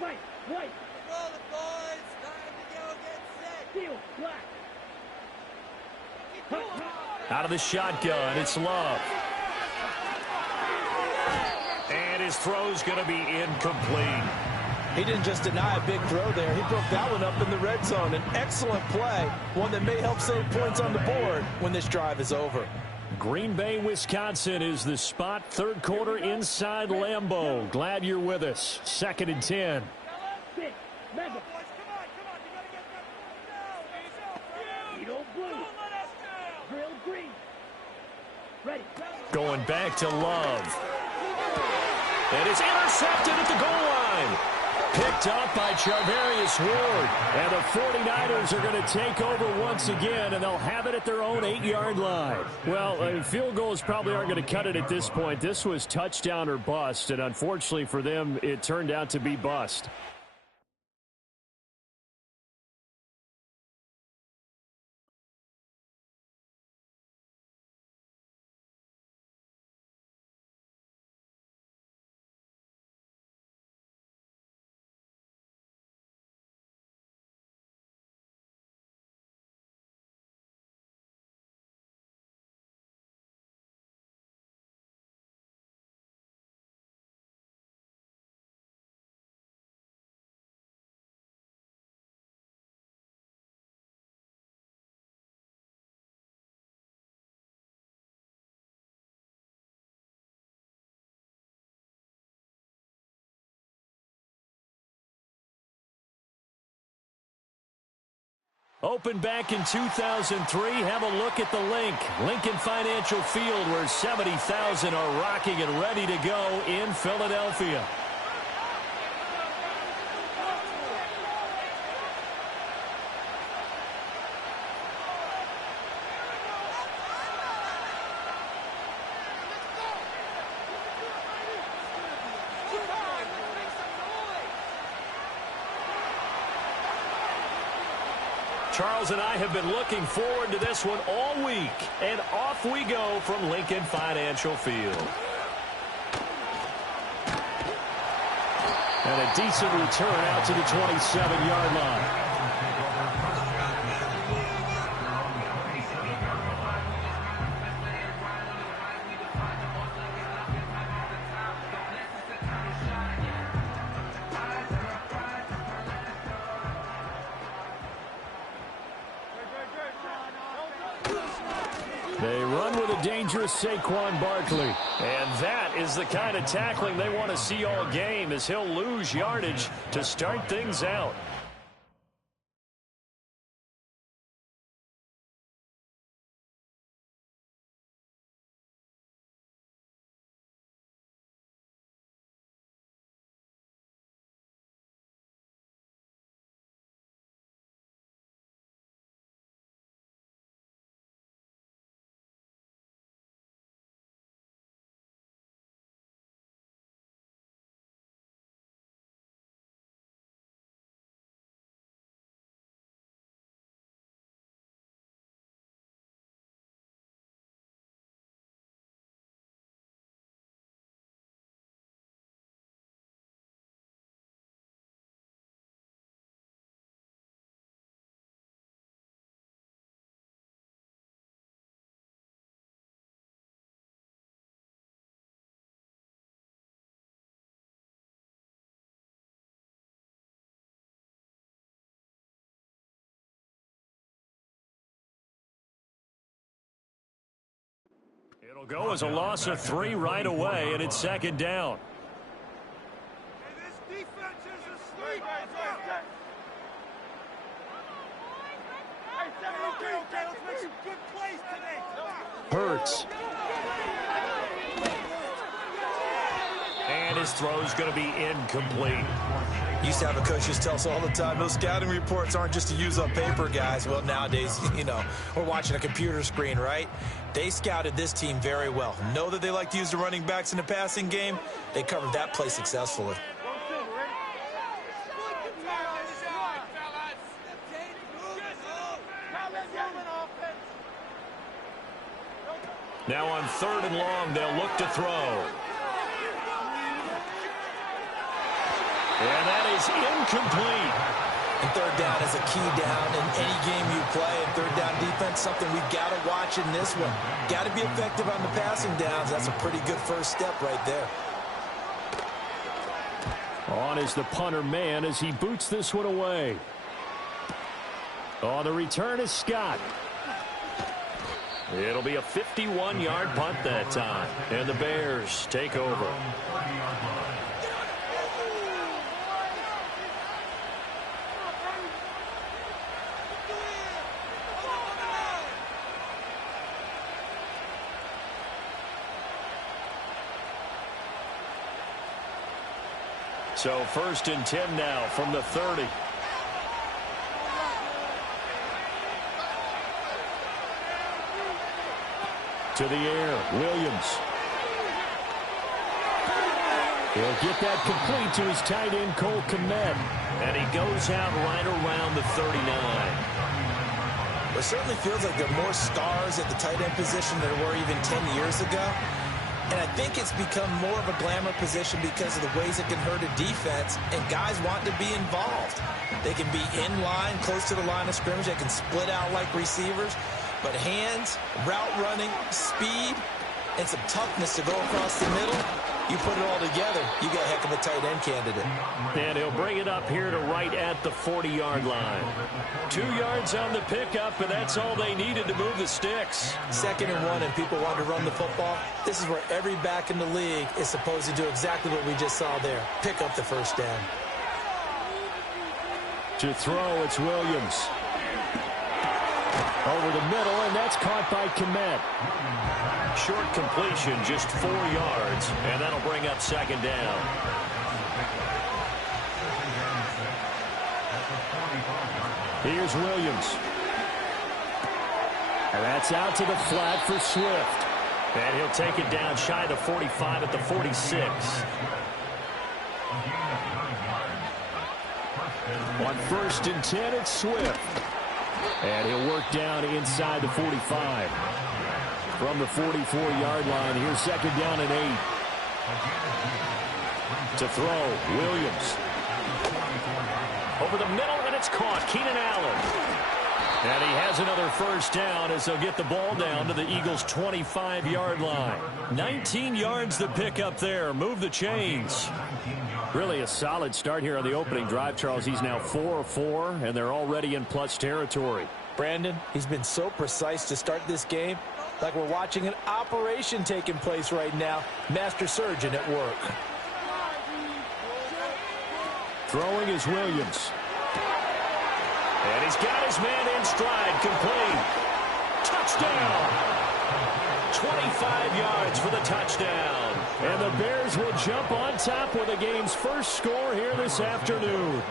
Wait. Roll the boys. Time to go get set. Deal. Black. Out of the shotgun, it's Love. And his throw's going to be incomplete. He didn't just deny a big throw there. He broke that one up in the red zone. An excellent play, one that may help save points on the board when this drive is over. Green Bay, Wisconsin is the spot. Third quarter inside Lambeau. Glad you're with us. Second and 10. Going back to Love. And it's intercepted at the goal line. Picked up by Charvarius Ward. And the 49ers are going to take over once again, and they'll have it at their own 8-yard line. Well, field goals probably aren't going to cut it at this point. This was touchdown or bust, and unfortunately for them, it turned out to be bust. Opened back in 2003. Have a look at the link. Lincoln Financial Field, where 70,000 are rocking and ready to go in Philadelphia. Charles and I have been looking forward to this one all week. And off we go from Lincoln Financial Field. And a decent return out to the 27-yard line. They run with a dangerous Saquon Barkley. And that is the kind of tackling they want to see all game, as he'll lose yardage to start things out. It'll go as a loss of 3 right away, and it's second down. This defense is asleep. Okay, let's make some good plays today. Hurts. And And his throw's going to be incomplete. Used to have a coach just tell us all the time, those scouting reports aren't just to use on paper, guys. Well, nowadays, you know, we're watching a computer screen, right? They scouted this team very well. Know that they like to use the running backs in the passing game. They covered that play successfully. Now on 3rd and long, they'll look to throw. And that is incomplete. And 3rd down is a key down in any game you play. And 3rd down defense, something we've got to watch in this one. Got to be effective on the passing downs. That's a pretty good first step right there. On is the punter man as he boots this one away. On the return is Scott. It'll be a 51-yard punt that time. And the Bears take over. So 1st and 10 now from the 30. To the air, Williams. He'll get that complete to his tight end, Cole Kmet. And he goes out right around the 39. It certainly feels like there are more stars at the tight end position than there were even 10 years ago. And I think it's become more of a glamour position because of the ways it can hurt a defense, and guys want to be involved. They can be in line, close to the line of scrimmage. They can split out like receivers. But hands, route running, speed, and some toughness to go across the middle, you put it all together, you got a heck of a tight end candidate. And he'll bring it up here to right at the 40-yard line. 2 yards on the pickup, and that's all they needed to move the sticks. 2nd and 1, and people want to run the football. This is where every back in the league is supposed to do exactly what we just saw there. Pick up the first down. To throw, it's Williams. Over the middle, and that's caught by Kmet. Short completion, just 4 yards, and that'll bring up 2nd down. Here's Williams. And that's out to the flat for Swift. And he'll take it down shy of the 45 at the 46. On 1st and 10, it's Swift. And he'll work down inside the 45. From the 44-yard line, here's 2nd down and 8. To throw, Williams. Over the middle, and it's caught. Keenan Allen. And he has another first down as they'll get the ball down to the Eagles' 25-yard line. 19 yards to pick up there. Move the chains. Really a solid start here on the opening drive, Charles. He's now 4 of 4, and they're already in plus territory. Brandon, he's been so precise to start this game, like we're watching an operation taking place right now. Master surgeon at work. Throwing is Williams. And he's got his man in stride, complete. Touchdown! 25 yards for the touchdown. And the Bears will jump on top with the game's first score here this afternoon.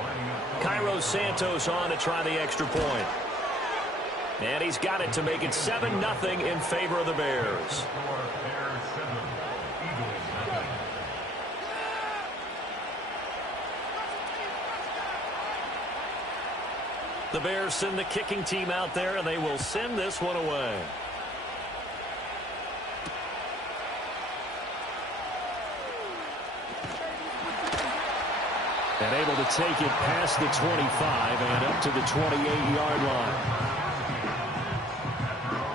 Cairo Santos on to try the extra point. And he's got it to make it 7-0 in favor of the Bears. The Bears send the kicking team out there, and they will send this one away. And able to take it past the 25 and up to the 28-yard line.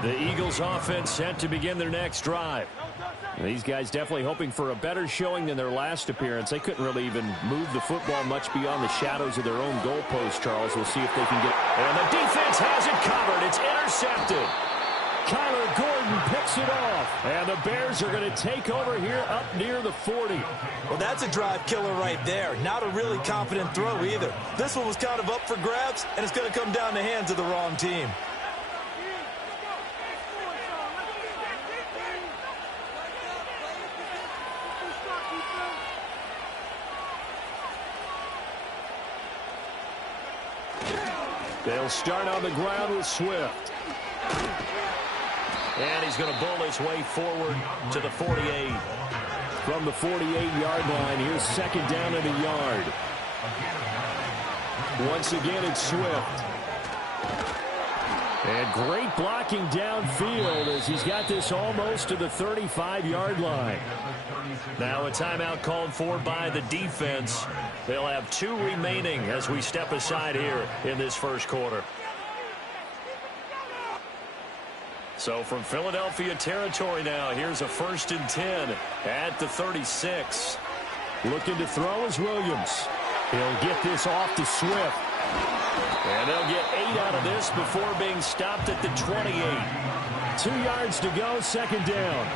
The Eagles offense set to begin their next drive. These guys definitely hoping for a better showing than their last appearance. They couldn't really even move the football much beyond the shadows of their own goalpost, Charles. We'll see if they can get... And the defense has it covered. It's intercepted. Kyler Gordon picks it off. And the Bears are going to take over here up near the 40. Well, that's a drive killer right there. Not a really confident throw either. This one was kind of up for grabs, and it's going to come down the hands of the wrong team. They'll start on the ground with Swift. And he's going to bull his way forward to the 48. From the 48-yard line, here's second down and a yard. Once again, it's Swift. And great blocking downfield as he's got this almost to the 35-yard line. Now a timeout called for by the defense. They'll have 2 remaining as we step aside here in this first quarter. So from Philadelphia territory now, here's a 1st and 10 at the 36. Looking to throw is Williams. He'll get this off to Swift. And they'll get 8 out of this before being stopped at the 28. 2 yards to go, second down.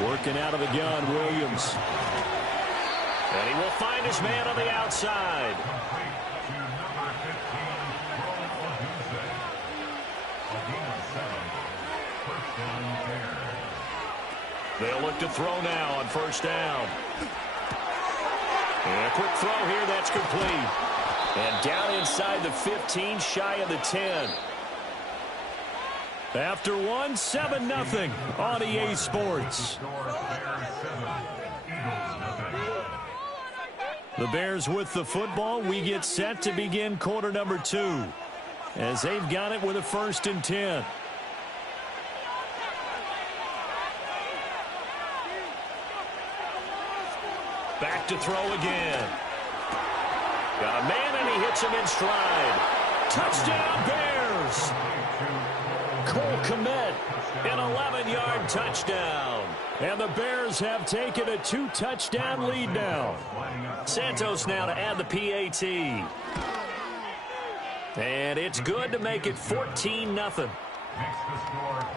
Working out of the gun, Williams. And he will find his man on the outside. They'll look to throw now on 1st down. And a quick throw here, that's complete. And down inside the 15, shy of the 10. After 1, 7-0 on EA Sports. The Bears with the football. We get set to begin quarter number 2 as they've got it with a 1st and 10. Back to throw again. Got a man, and he hits him in stride. Touchdown, Bears! Cole Kmet, an 11-yard touchdown. And the Bears have taken a 2-touchdown lead now. Santos now to add the PAT. And it's good to make it 14-0. Next to score,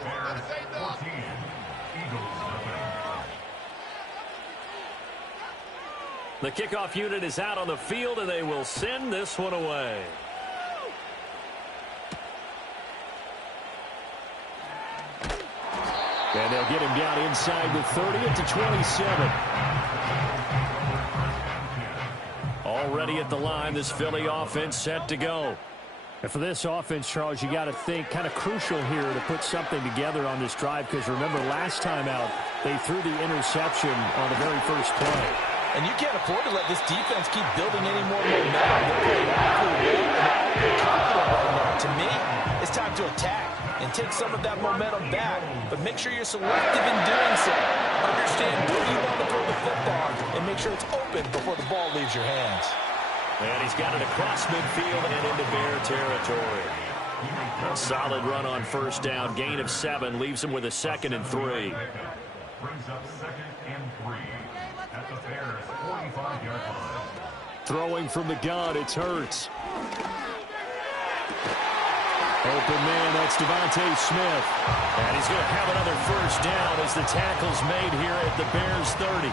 Bears 14, Eagles 0. The kickoff unit is out on the field, and they will send this one away. And they'll get him down inside the 30 at the 27. Already at the line, this Philly offense set to go. And for this offense, Charles, you got to think kind of crucial here to put something together on this drive, because remember last time out, they threw the interception on the very first play. And you can't afford to let this defense keep building any more momentum. They're playing awfully well and confident right now. To me, it's time to attack and take some of that momentum back. But make sure you're selective in doing so. Understand where you want to throw the football and make sure it's open before the ball leaves your hands. And he's got it across midfield and into Bear territory. A solid run on 1st down. Gain of 7 leaves him with a 2nd and 3. Brings up 2nd and 3 at the Bears 45-yard line. Throwing from the gun, it's Hurts. Open man, that's Devontae Smith. And he's going to have another 1st down as the tackle's made here at the Bears 30.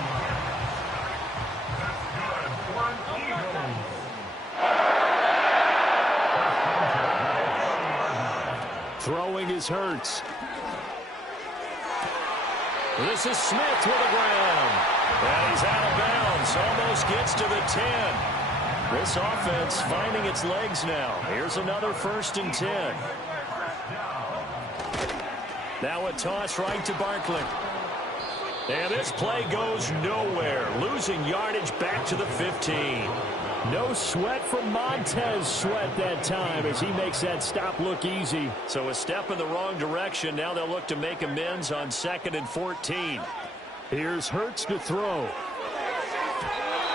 Throwing is Hurts. This is Smith with the ground. And he's out of bounds. Almost gets to the 10. This offense finding its legs now. Here's another 1st and 10. Now a toss right to Barkley. And this play goes nowhere. Losing yardage back to the 15. No sweat from Montez Sweat that time as he makes that stop look easy. So a step in the wrong direction. Now they'll look to make amends on 2nd and 14. Here's Hurts to throw.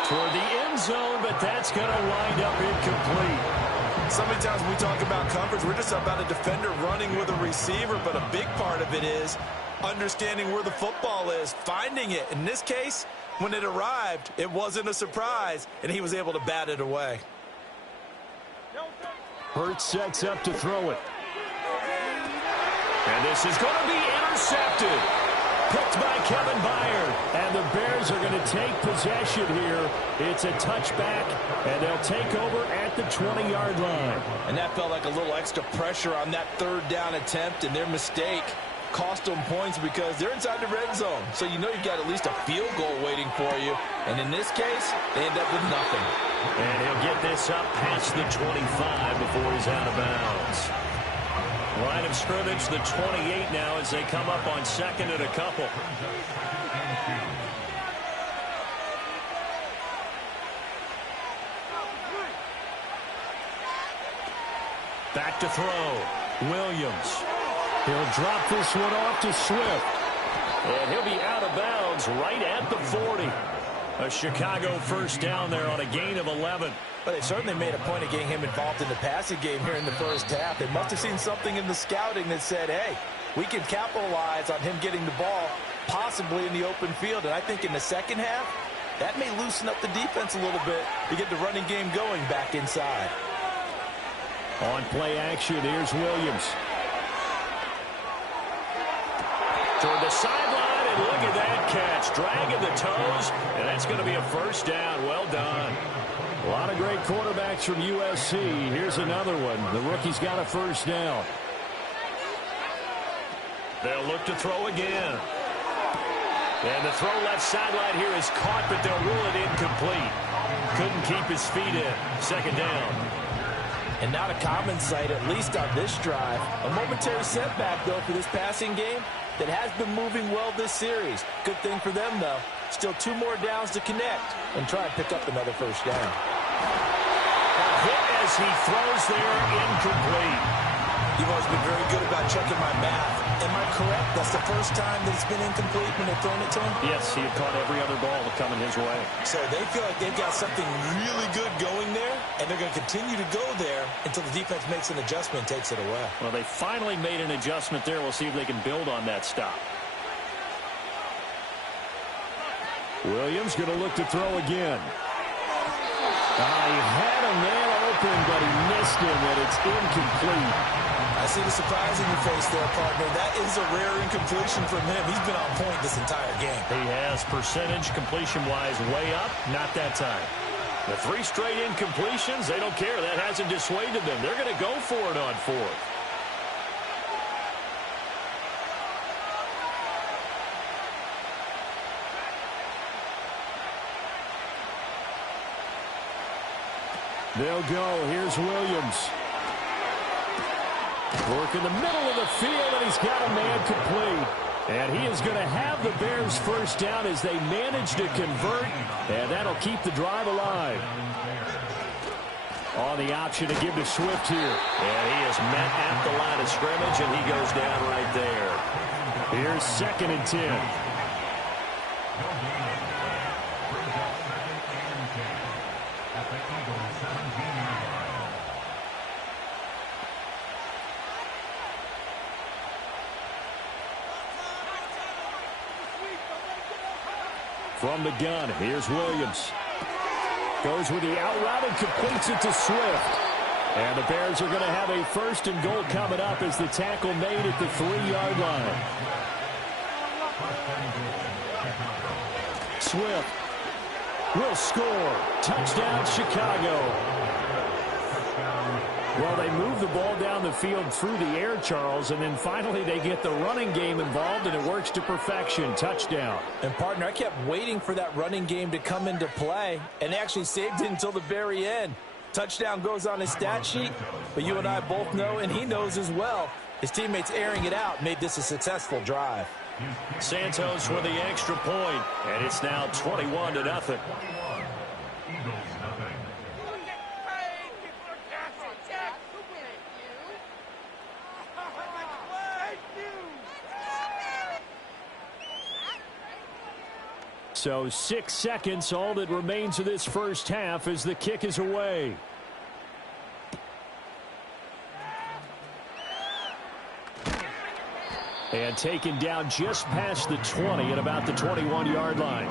Toward the end zone, but that's going to wind up incomplete. So many times when we talk about coverage, we're just about a defender running with a receiver, but a big part of it is understanding where the football is, finding it. In this case, when it arrived, it wasn't a surprise, and he was able to bat it away. Hurts sets up to throw it. And this is going to be intercepted. Picked by Kevin Byard. And the Bears are going to take possession here. It's a touchback, and they'll take over at the 20-yard line. And that felt like a little extra pressure on that 3rd down attempt, and their mistake cost them points because they're inside the red zone. So you know you've got at least a field goal waiting for you. And in this case, they end up with nothing. And he'll get this up past the 25 before he's out of bounds. Line of scrimmage, the 28 now as they come up on second and a couple. Back to throw. Williams. He'll drop this one off to Swift. And he'll be out of bounds right at the 40. A Chicago first down there on a gain of 11. Well, they certainly made a point of getting him involved in the passing game here in the first half. They must have seen something in the scouting that said, hey, we can capitalize on him getting the ball possibly in the open field. And I think in the second half, that may loosen up the defense a little bit to get the running game going back inside. On play action, here's Williams. Toward the sideline, and look at that catch. Dragging the toes, and that's going to be a first down. Well done. A lot of great quarterbacks from USC. Here's another one. The rookie's got a first down. They'll look to throw again. And the throw left sideline here is caught, but they'll rule it incomplete. Couldn't keep his feet in. Second down. And not a common sight, at least on this drive. A momentary setback, though, for this passing game that has been moving well this series. Good thing for them, though. Still 2 more downs to connect and try and pick up another first down. Hit as he throws there, incomplete. You've always been very good about checking my math. Am I correct? That's the first time that it's been incomplete when they've thrown it to him? Yes, he had caught every other ball coming his way. So they feel like they've got something really good going there, and they're going to continue to go there until the defense makes an adjustment and takes it away. Well, they finally made an adjustment there. We'll see if they can build on that stop. Williams going to look to throw again. He had a man open, but he missed him, and it's incomplete. I see the surprise in your face there, partner. That is a rare incompletion from him. He's been on point this entire game. He has percentage completion-wise way up. Not that time. The 3 straight incompletions, they don't care. That hasn't dissuaded them. They're going to go for it on 4th. They'll go. Here's Williams. Work in the middle of the field, and he's got a man complete. And he is going to have the Bears first down as they manage to convert, and that'll keep the drive alive. On the option to give to Swift here. And he is met at the line of scrimmage, and he goes down right there. Here's 2nd and 10. From the gun, here's Williams. Goes with the out route and completes it to Swift. And the Bears are going to have a 1st and goal coming up as the tackle made at the 3-yard line. Swift will score. Touchdown, Chicago. Well, they move the ball down the field through the air, Charles, and then finally they get the running game involved, and it works to perfection. Touchdown. And, partner, I kept waiting for that running game to come into play, and they actually saved it until the very end. Touchdown goes on his stat sheet, but you and I both know, and he knows as well, his teammates airing it out made this a successful drive. Santos with the extra point, and it's now 21-0. So 6 seconds, all that remains of this first half as the kick is away. And taken down just past the 20 at about the 21-yard line.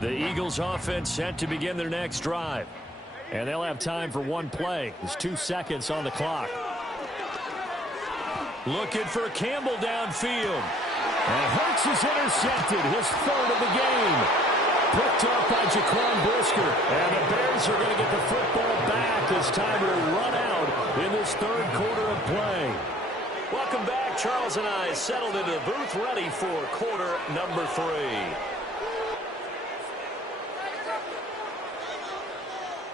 The Eagles offense set to begin their next drive. And they'll have time for one play. There's 2 seconds on the clock. Looking for Campbell downfield. And Hurts is intercepted, his 3rd of the game. Picked up by Jaquan Brisker. And the Bears are going to get the football back as time will run out in this third quarter of play. Welcome back. Charles and I settled into the booth ready for quarter number 3.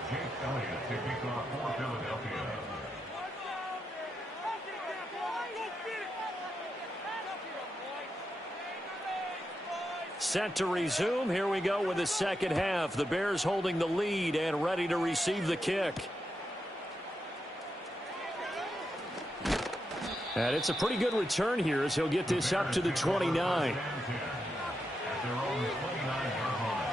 Jake Elliott taking off for Philadelphia. Set to resume. Here we go with the second half. The Bears holding the lead and ready to receive the kick. And it's a pretty good return here as he'll get this up to the 29. At their own 29-yard line.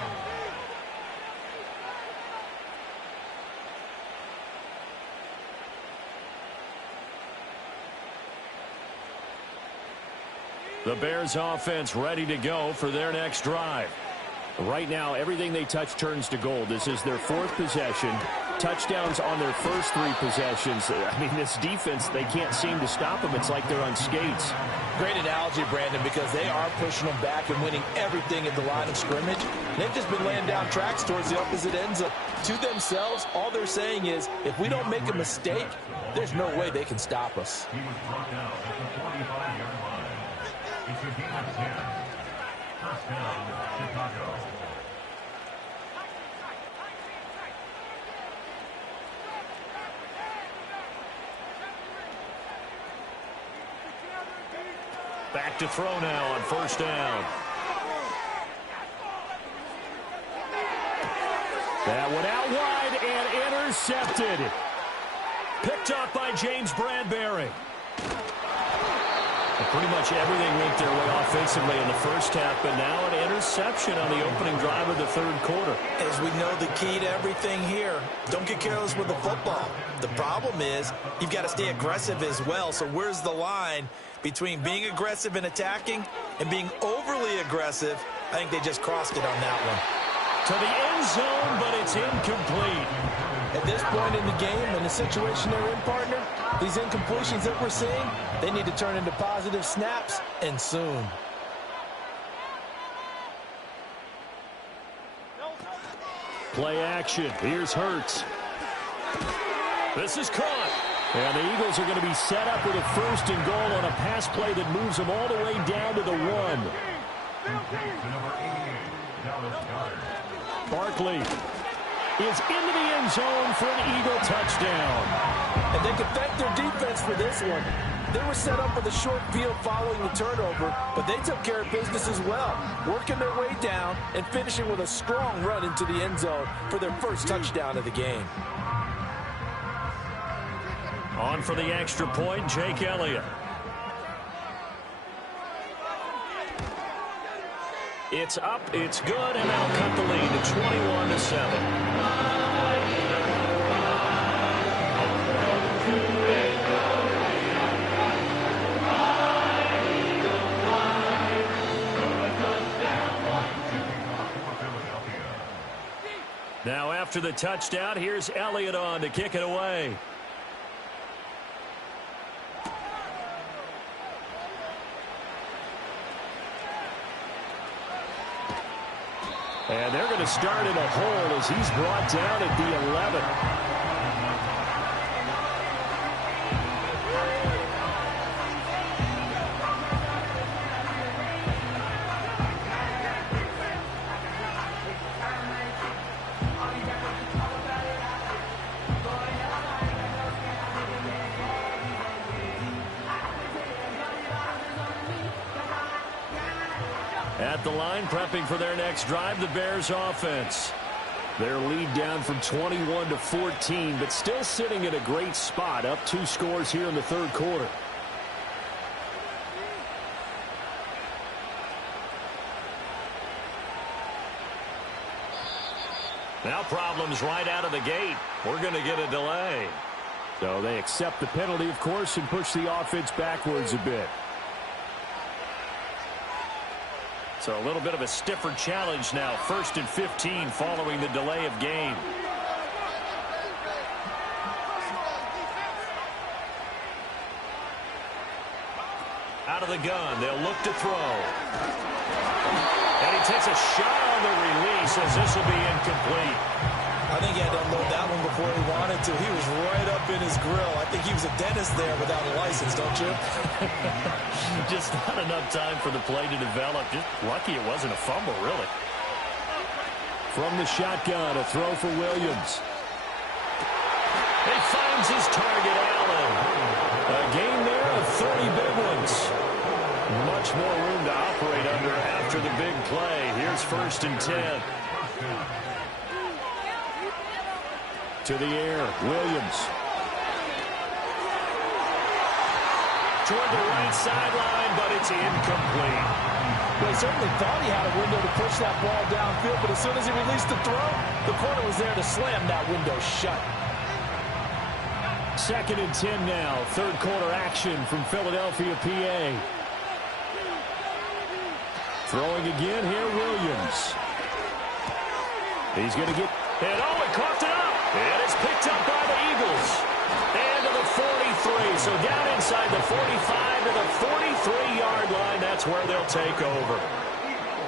The Bears offense ready to go for their next drive. Right now, everything they touch turns to gold. This is their 4th possession. Touchdowns on their first 3 possessions. I mean, this defense, they can't seem to stop them. It's like they're on skates. Great analogy, Brandon, because they are pushing them back and winning everything at the line of scrimmage. They've just been laying down tracks towards the opposite ends zone. To themselves, all they're saying is, if we don't make a mistake, there's no way they can stop us. He was brought down at the 45-yard line. It's a gain of 10. First down, Chicago. Back to throw now on first down. That one out wide and intercepted. Picked up by James Bradbury. Pretty much everything went their way offensively in the first half, but now an interception on the opening drive of the third quarter. As we know, the key to everything here, don't get careless with the football. The problem is you've got to stay aggressive as well. So where's the line between being aggressive and attacking and being overly aggressive? I think they just crossed it on that one. To the end zone, but it's incomplete. At this point in the game, in the situation they're in, partner, these incompletions that we're seeing, they need to turn into positive snaps, and soon. Play action. Here's Hurts. This is caught. And the Eagles are going to be set up with a 1st and goal on a pass play that moves them all the way down to the 1. Barkley is into the end zone for an Eagle touchdown. And they can thank their defense for this one. They were set up with a short field following the turnover, but they took care of business as well, working their way down and finishing with a strong run into the end zone for their first touchdown of the game. On for the extra point, Jake Elliott. It's up, it's good, and they'll cut the lead to 21-7. Now after the touchdown, here's Elliott on to kick it away. And they're going to start in a hole as he's brought down at the 11. At the line, prepping for their next drive, the Bears offense. Their lead down from 21 to 14, but still sitting at a great spot, up 2 scores here in the third quarter. Now problems right out of the gate. We're going to get a delay. So they accept the penalty, of course, and push the offense backwards a bit. So a little bit of a stiffer challenge now. 1st and 15 following the delay of game. Out of the gun. They'll look to throw. And he takes a shot on the release as this will be incomplete. I think he had to unload that one before he wanted to. He was right up in his grill. I think he was a dentist there without a license, don't you? Just not enough time for the play to develop. Just lucky it wasn't a fumble, really. From the shotgun, a throw for Williams. He finds his target, Allen. A gain there of 30 big ones. Much more room to operate under after the big play. Here's 1st and 10. To the air, Williams. Toward the right sideline, but it's incomplete. Well, he certainly thought he had a window to push that ball downfield, but as soon as he released the throw, the corner was there to slam that window shut. 2nd and 10 now. 3rd quarter action from Philadelphia, PA. Throwing again here, Williams. He's going to get... And Owen coughed it up. And it's picked up by the Eagles. And to the 43. So down inside the 45 to the 43-yard line. That's where they'll take over.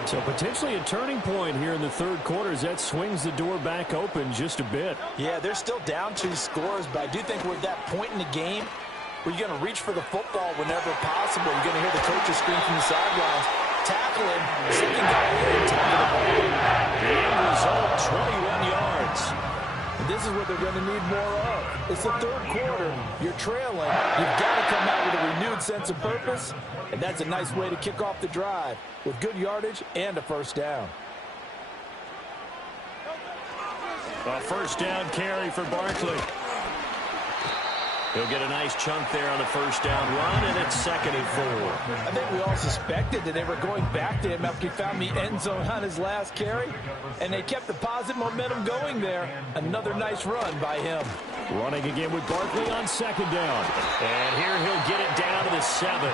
So potentially a turning point here in the 3rd quarter as that swings the door back open just a bit. Yeah, they're still down 2 scores, but I do think we're at that point in the game where you're going to reach for the football whenever possible. You're going to hear the coaches scream from the sidelines. Tackle him. Second guy in. Tackle the ball. The end result, 21 yards. And this is what they're going to need more of. It's the 3rd quarter. You're trailing. You've got to come out with a renewed sense of purpose, and that's a nice way to kick off the drive with good yardage and a 1st down. A 1st down carry for Barkley. He'll get a nice chunk there on the 1st down run, and it's 2nd and 4. I think we all suspected that they were going back to him after he found the end zone on his last carry, and they kept the positive momentum going there. Another nice run by him. Running again with Barkley on 2nd down. And here he'll get it down to the 7.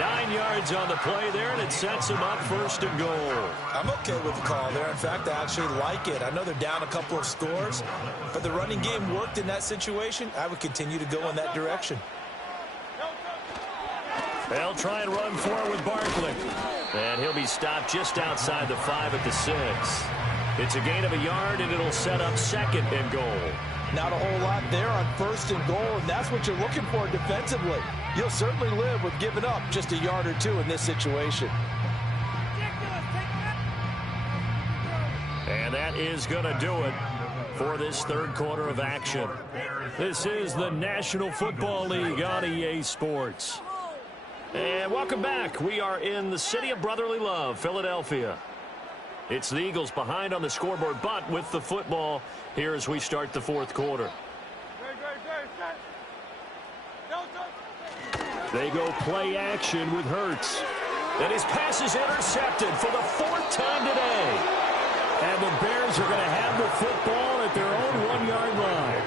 9 yards on the play there, and it sets him up 1st and goal. I'm okay with the call there. In fact, I actually like it. I know they're down a couple of scores, but the running game worked in that situation. I would continue to go in that direction. They'll try and run forward with Barkley. And he'll be stopped just outside the 5 at the 6. It's a gain of a yard, and it'll set up 2nd and goal. Not a whole lot there on 1st and goal, and that's what you're looking for defensively. You'll certainly live with giving up just a yard or 2 in this situation. And that is going to do it for this 3rd quarter of action. This is the National Football League on EA Sports. And welcome back. We are in the city of brotherly love, Philadelphia. It's the Eagles behind on the scoreboard, but with the football here as we start the 4th quarter. They go play action with Hurts. And his pass is intercepted for the 4th time today. And the Bears are going to have the football at their own 1-yard line.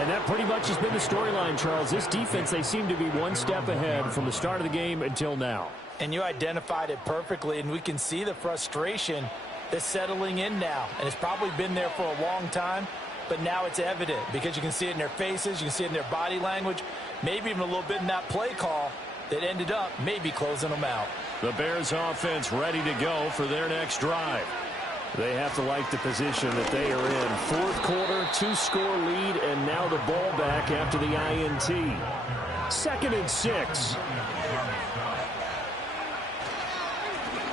And that pretty much has been the storyline, Charles. This defense, they seem to be one step ahead from the start of the game until now. And you identified it perfectly, and we can see the frustration that's settling in now. And it's probably been there for a long time, but now it's evident because you can see it in their faces, you can see it in their body language, maybe even a little bit in that play call that ended up maybe closing them out. The Bears offense ready to go for their next drive. They have to like the position that they are in. 4th quarter, 2-score lead, and now the ball back after the INT. 2nd and 6.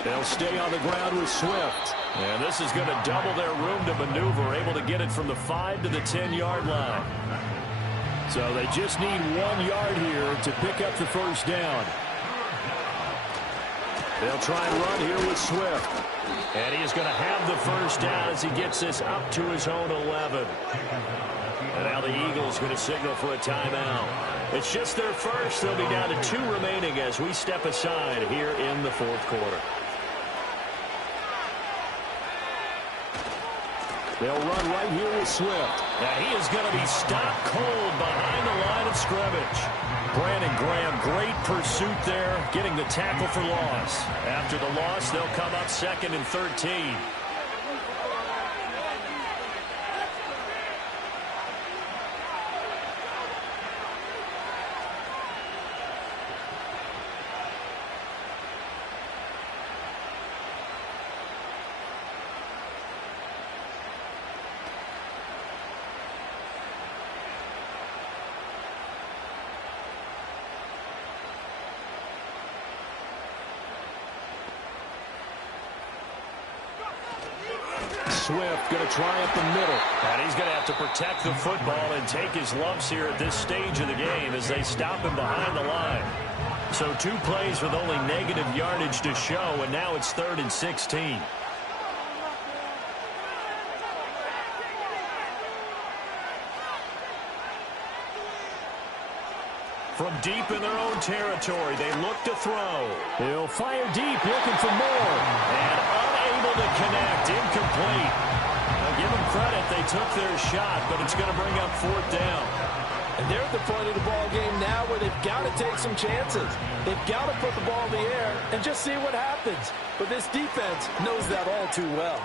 They'll stay on the ground with Swift. And this is going to double their room to maneuver, able to get it from the 5 to the 10-yard line. So they just need 1 yard here to pick up the 1st down. They'll try and run here with Swift. And he is going to have the 1st down as he gets this up to his own 11. And now the Eagles going to signal for a timeout. It's just their first. They'll be down to 2 remaining as we step aside here in the 4th quarter. They'll run right here with Swift. Now he is going to be stopped cold behind the line of scrimmage. Brandon Graham, great pursuit there, getting the tackle for loss. After the loss, they'll come up 2nd and 13. Swift going to try up the middle. And he's going to have to protect the football and take his lumps here at this stage of the game as they stop him behind the line. So 2 plays with only negative yardage to show, and now it's 3rd and 16. From deep in their own territory, they look to throw. He'll fire deep, looking for more. And unable to connect, incomplete. Now give them credit, they took their shot, but it's going to bring up 4th down. And they're at the point of the ball game now where they've got to take some chances. They've got to put the ball in the air and just see what happens. But this defense knows that all too well.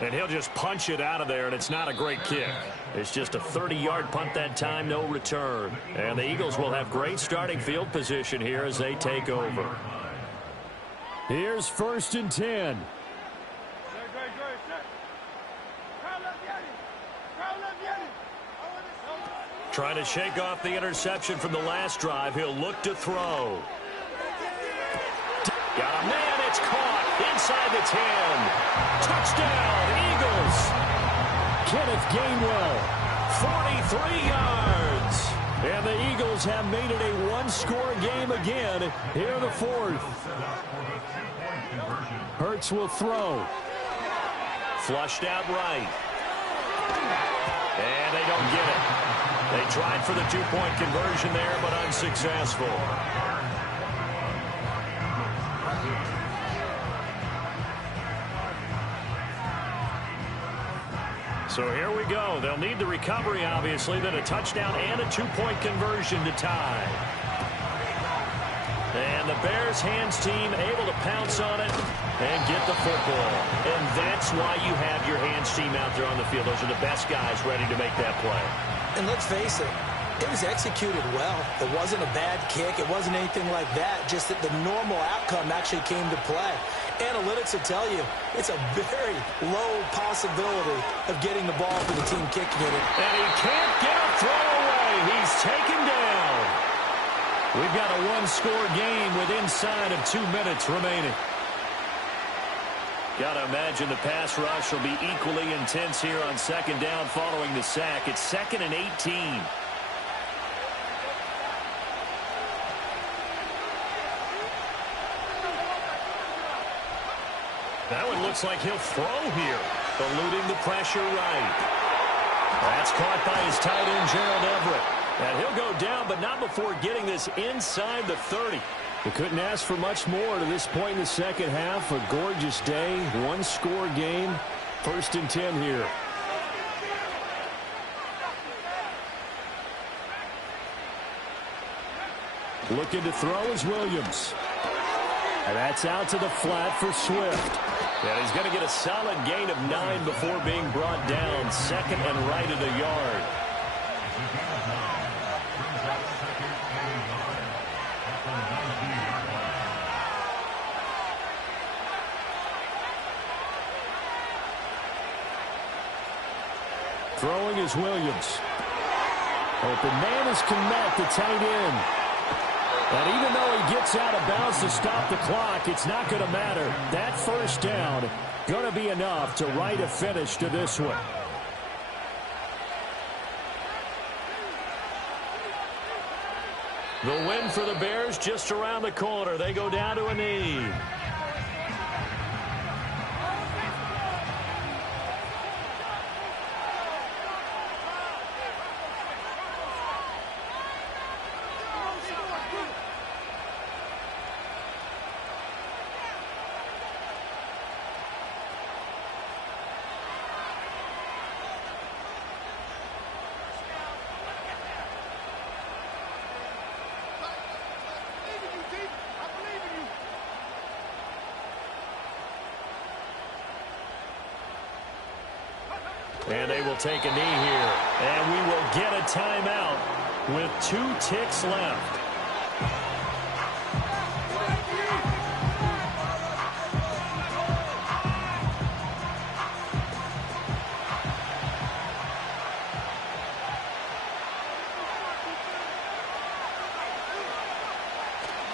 And he'll just punch it out of there, and it's not a great kick. It's just a 30-yard punt that time, no return. And the Eagles will have great starting field position here as they take over. Here's 1st and 10. Trying to shake off the interception from the last drive. He'll look to throw. Got a man. It's caught inside the 10. Touchdown, Eagles. Kenneth Gainwell. 43 yards. And the Eagles have made it a one-score game again here in the 4th. Hurts will throw. Flushed out right. And they don't get it. They tried for the two-point conversion there, but unsuccessful. So here we go. They'll need the recovery, obviously, then a touchdown and a two-point conversion to tie. And the Bears hands team able to pounce on it and get the football. And that's why you have your hands team out there on the field. Those are the best guys ready to make that play. And let's face it, it was executed well. It wasn't a bad kick. It wasn't anything like that. Just that the normal outcome actually came to play. Analytics will tell you it's a very low possibility of getting the ball for the team kicking it. And he can't get a throw away. He's taken down. We've got a one-score game with inside of 2 minutes remaining. Got to imagine the pass rush will be equally intense here on 2nd down following the sack. It's 2nd and 18. That one looks like he'll throw here, eluding the pressure right. That's caught by his tight end, Gerald Everett. And he'll go down, but not before getting this inside the 30. They couldn't ask for much more to this point in the second half. A gorgeous day, one-score game. 1st and 10 here. Looking to throw is Williams. And that's out to the flat for Swift. And he's going to get a solid gain of 9 before being brought down. 2nd and right at a yard. Throwing is Williams. Open man is Kmet, the tight end. And even though he gets out of bounds to stop the clock, it's not going to matter. That 1st down going to be enough to write a finish to this one. The win for the Bears just around the corner. They go down to a knee. And they will take a knee here. And we will get a timeout with 2 ticks left.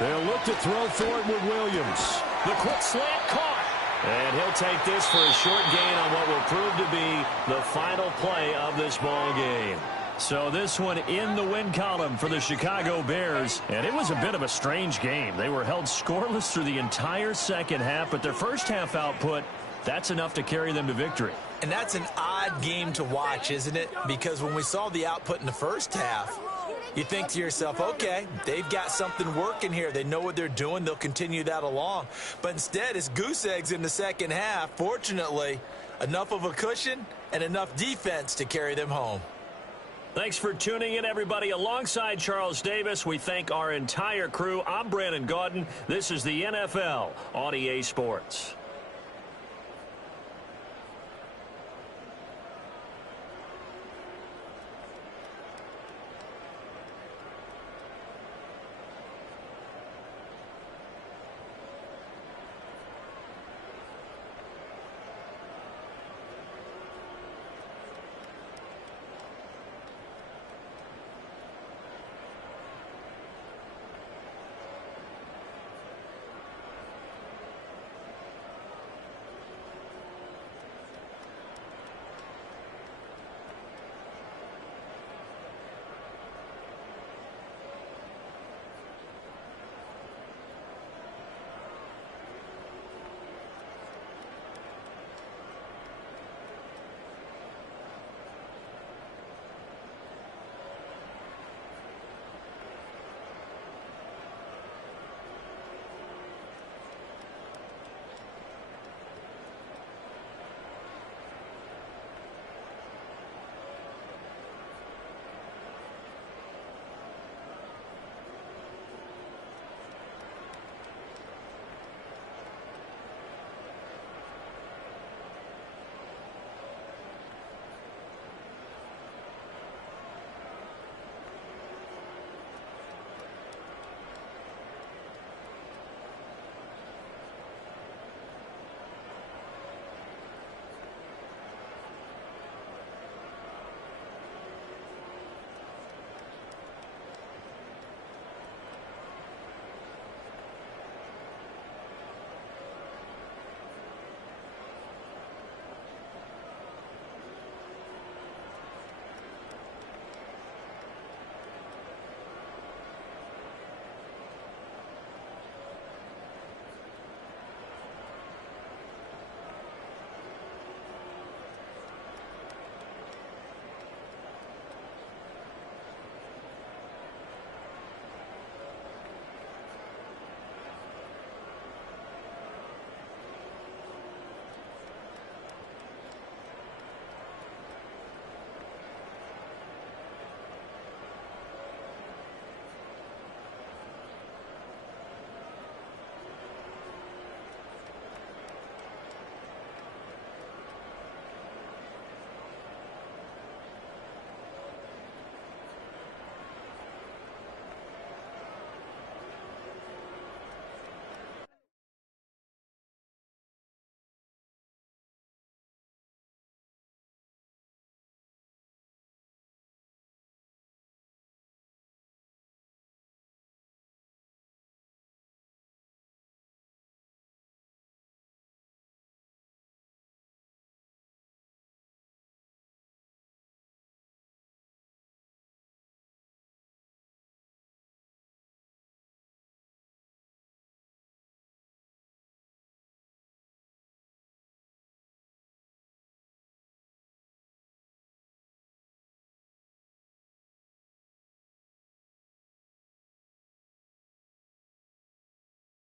They'll look to throw for it with Williams. The quick slant caught. And he'll take this for a short gain on what will prove to be the final play of this ball game. So this one in the win column for the Chicago Bears. And it was a bit of a strange game. They were held scoreless through the entire second half, but their first half output, that's enough to carry them to victory. And that's an odd game to watch, isn't it? Because when we saw the output in the first half, you think to yourself, okay, they've got something working here. They know what they're doing. They'll continue that along. But instead, it's goose eggs in the second half. Fortunately, enough of a cushion and enough defense to carry them home. Thanks for tuning in, everybody. Alongside Charles Davis, we thank our entire crew. I'm Brandon Gaudin. This is the NFL on EA Sports.